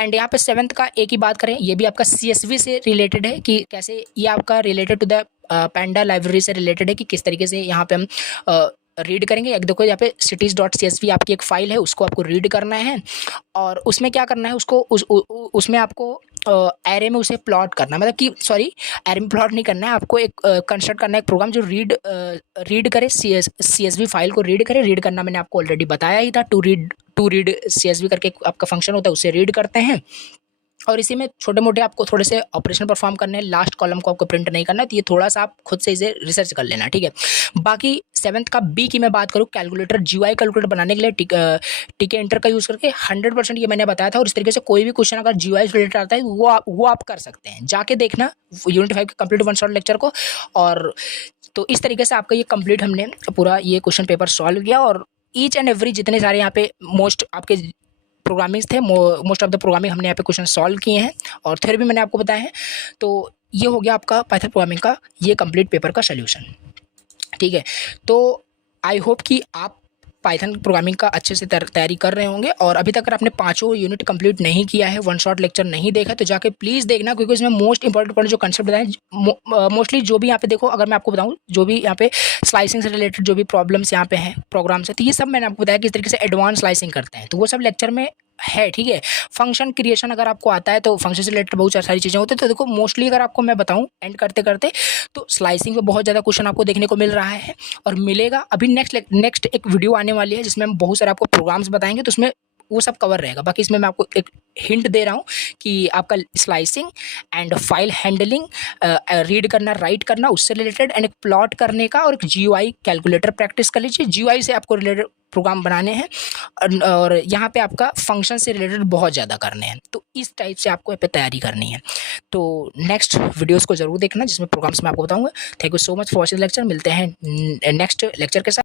एंड यहाँ पे 7th का ए की बात करें, ये भी आपका CSV से रिलेटेड है कि कैसे ये आपका related to the panda library से रिलेटेड है कि किस तरीके से यहाँ पे हम रीड करेंगे। एक देखो यहाँ पे cities.csv आपकी एक फाइल है, उसको आपको रीड करना है और उसमें क्या करना है, उसको उसमें आपको एरे में उसे प्लॉट करना है, मतलब कि सॉरी एरे में प्लॉट नहीं करना है, आपको एक कंस्ट्रक्ट करना है एक प्रोग्राम जो रीड करे CSV फाइल को रीड करे। रीड करना मैंने आपको ऑलरेडी बताया ही था, टू रीड CSV करके आपका फंक्शन होता है, उससे रीड करते हैं। और इसी में छोटे मोटे आपको थोड़े से ऑपरेशन परफॉर्म करने हैं, लास्ट कॉलम को आपको प्रिंट नहीं करना है, तो ये थोड़ा सा आप खुद से इसे रिसर्च कर लेना, ठीक है। बाकी 7th का बी की मैं बात करूँ, कैलकुलेटर GUI कैलकुलेटर बनाने के लिए टिके एंटर का यूज़ करके 100% ये मैंने बताया था। और इस तरीके से कोई भी क्वेश्चन अगर GUI से रिलेटेड आता है वो आप कर सकते हैं, जाके देखना यूनिट 5 के कंप्लीट वन शॉट लेक्चर को। और तो इस तरीके से आपका ये कंप्लीट हमने पूरा ये क्वेश्चन पेपर सॉल्व किया। और ईच एंड एवरी जितने सारे यहाँ पे मोस्ट आपके प्रोग्रामिंग्स थे, मोस्ट ऑफ द प्रोग्रामिंग हमने यहाँ पे क्वेश्चन सॉल्व किए हैं और थ्योरी भी मैंने आपको बताया है। तो ये हो गया आपका पाइथन प्रोग्रामिंग का ये कंप्लीट पेपर का सोल्यूशन, ठीक है। तो आई होप कि आप पाइथन प्रोग्रामिंग का अच्छे से तैयारी कर रहे होंगे। और अभी तक अगर आपने 5 यूनिट कंप्लीट नहीं किया है, वन शॉट लेक्चर नहीं देखा, तो जाके प्लीज़ देखना, क्योंकि इसमें मोस्ट इंपॉर्टेंट जो कंसेप्ट बताएं, मोस्टली जो भी यहाँ पे देखो, अगर मैं आपको बताऊँ जो भी यहाँ पे स्लाइसिंग से रिलेटेड जो भी प्रॉब्लम्स यहाँ पे हैं प्रोग्राम से, तो ये सब मैंने आपको बताया किस तरीके से एडवांस स्लाइसिंग करते हैं, तो वो सब लेक्चर में है, ठीक है। फंक्शन क्रिएशन अगर आपको आता है तो फंक्शन से रिलेटेड बहुत सारी चीज़ें होती है। तो देखो मोस्टली अगर आपको मैं बताऊं एंड करते करते, तो स्लाइसिंग पे बहुत ज़्यादा क्वेश्चन आपको देखने को मिल रहा है और मिलेगा। अभी नेक्स्ट एक वीडियो आने वाली है जिसमें हम बहुत सारे आपको प्रोग्राम्स बताएंगे, तो उसमें वो सब कवर रहेगा। बाकी इसमें मैं आपको एक हिंट दे रहा हूँ कि आपका slicing and file handling, read करना, राइट करना, उससे रिलेटेड, एंड एक प्लॉट करने का, और एक GUI कैलकुलेटर प्रैक्टिस कर लीजिए। GUI से आपको रिलेटेड प्रोग्राम बनाने हैं और यहाँ पे आपका फंक्शन से रिलेटेड बहुत ज़्यादा करने हैं। तो इस टाइप से आपको यहाँ पे तैयारी करनी है। तो नेक्स्ट वीडियोस को जरूर देखना जिसमें प्रोग्राम्स मैं आपको बताऊँगा। Thank you so much for watching lecture. मिलते हैं नेक्स्ट लेक्चर के साथ।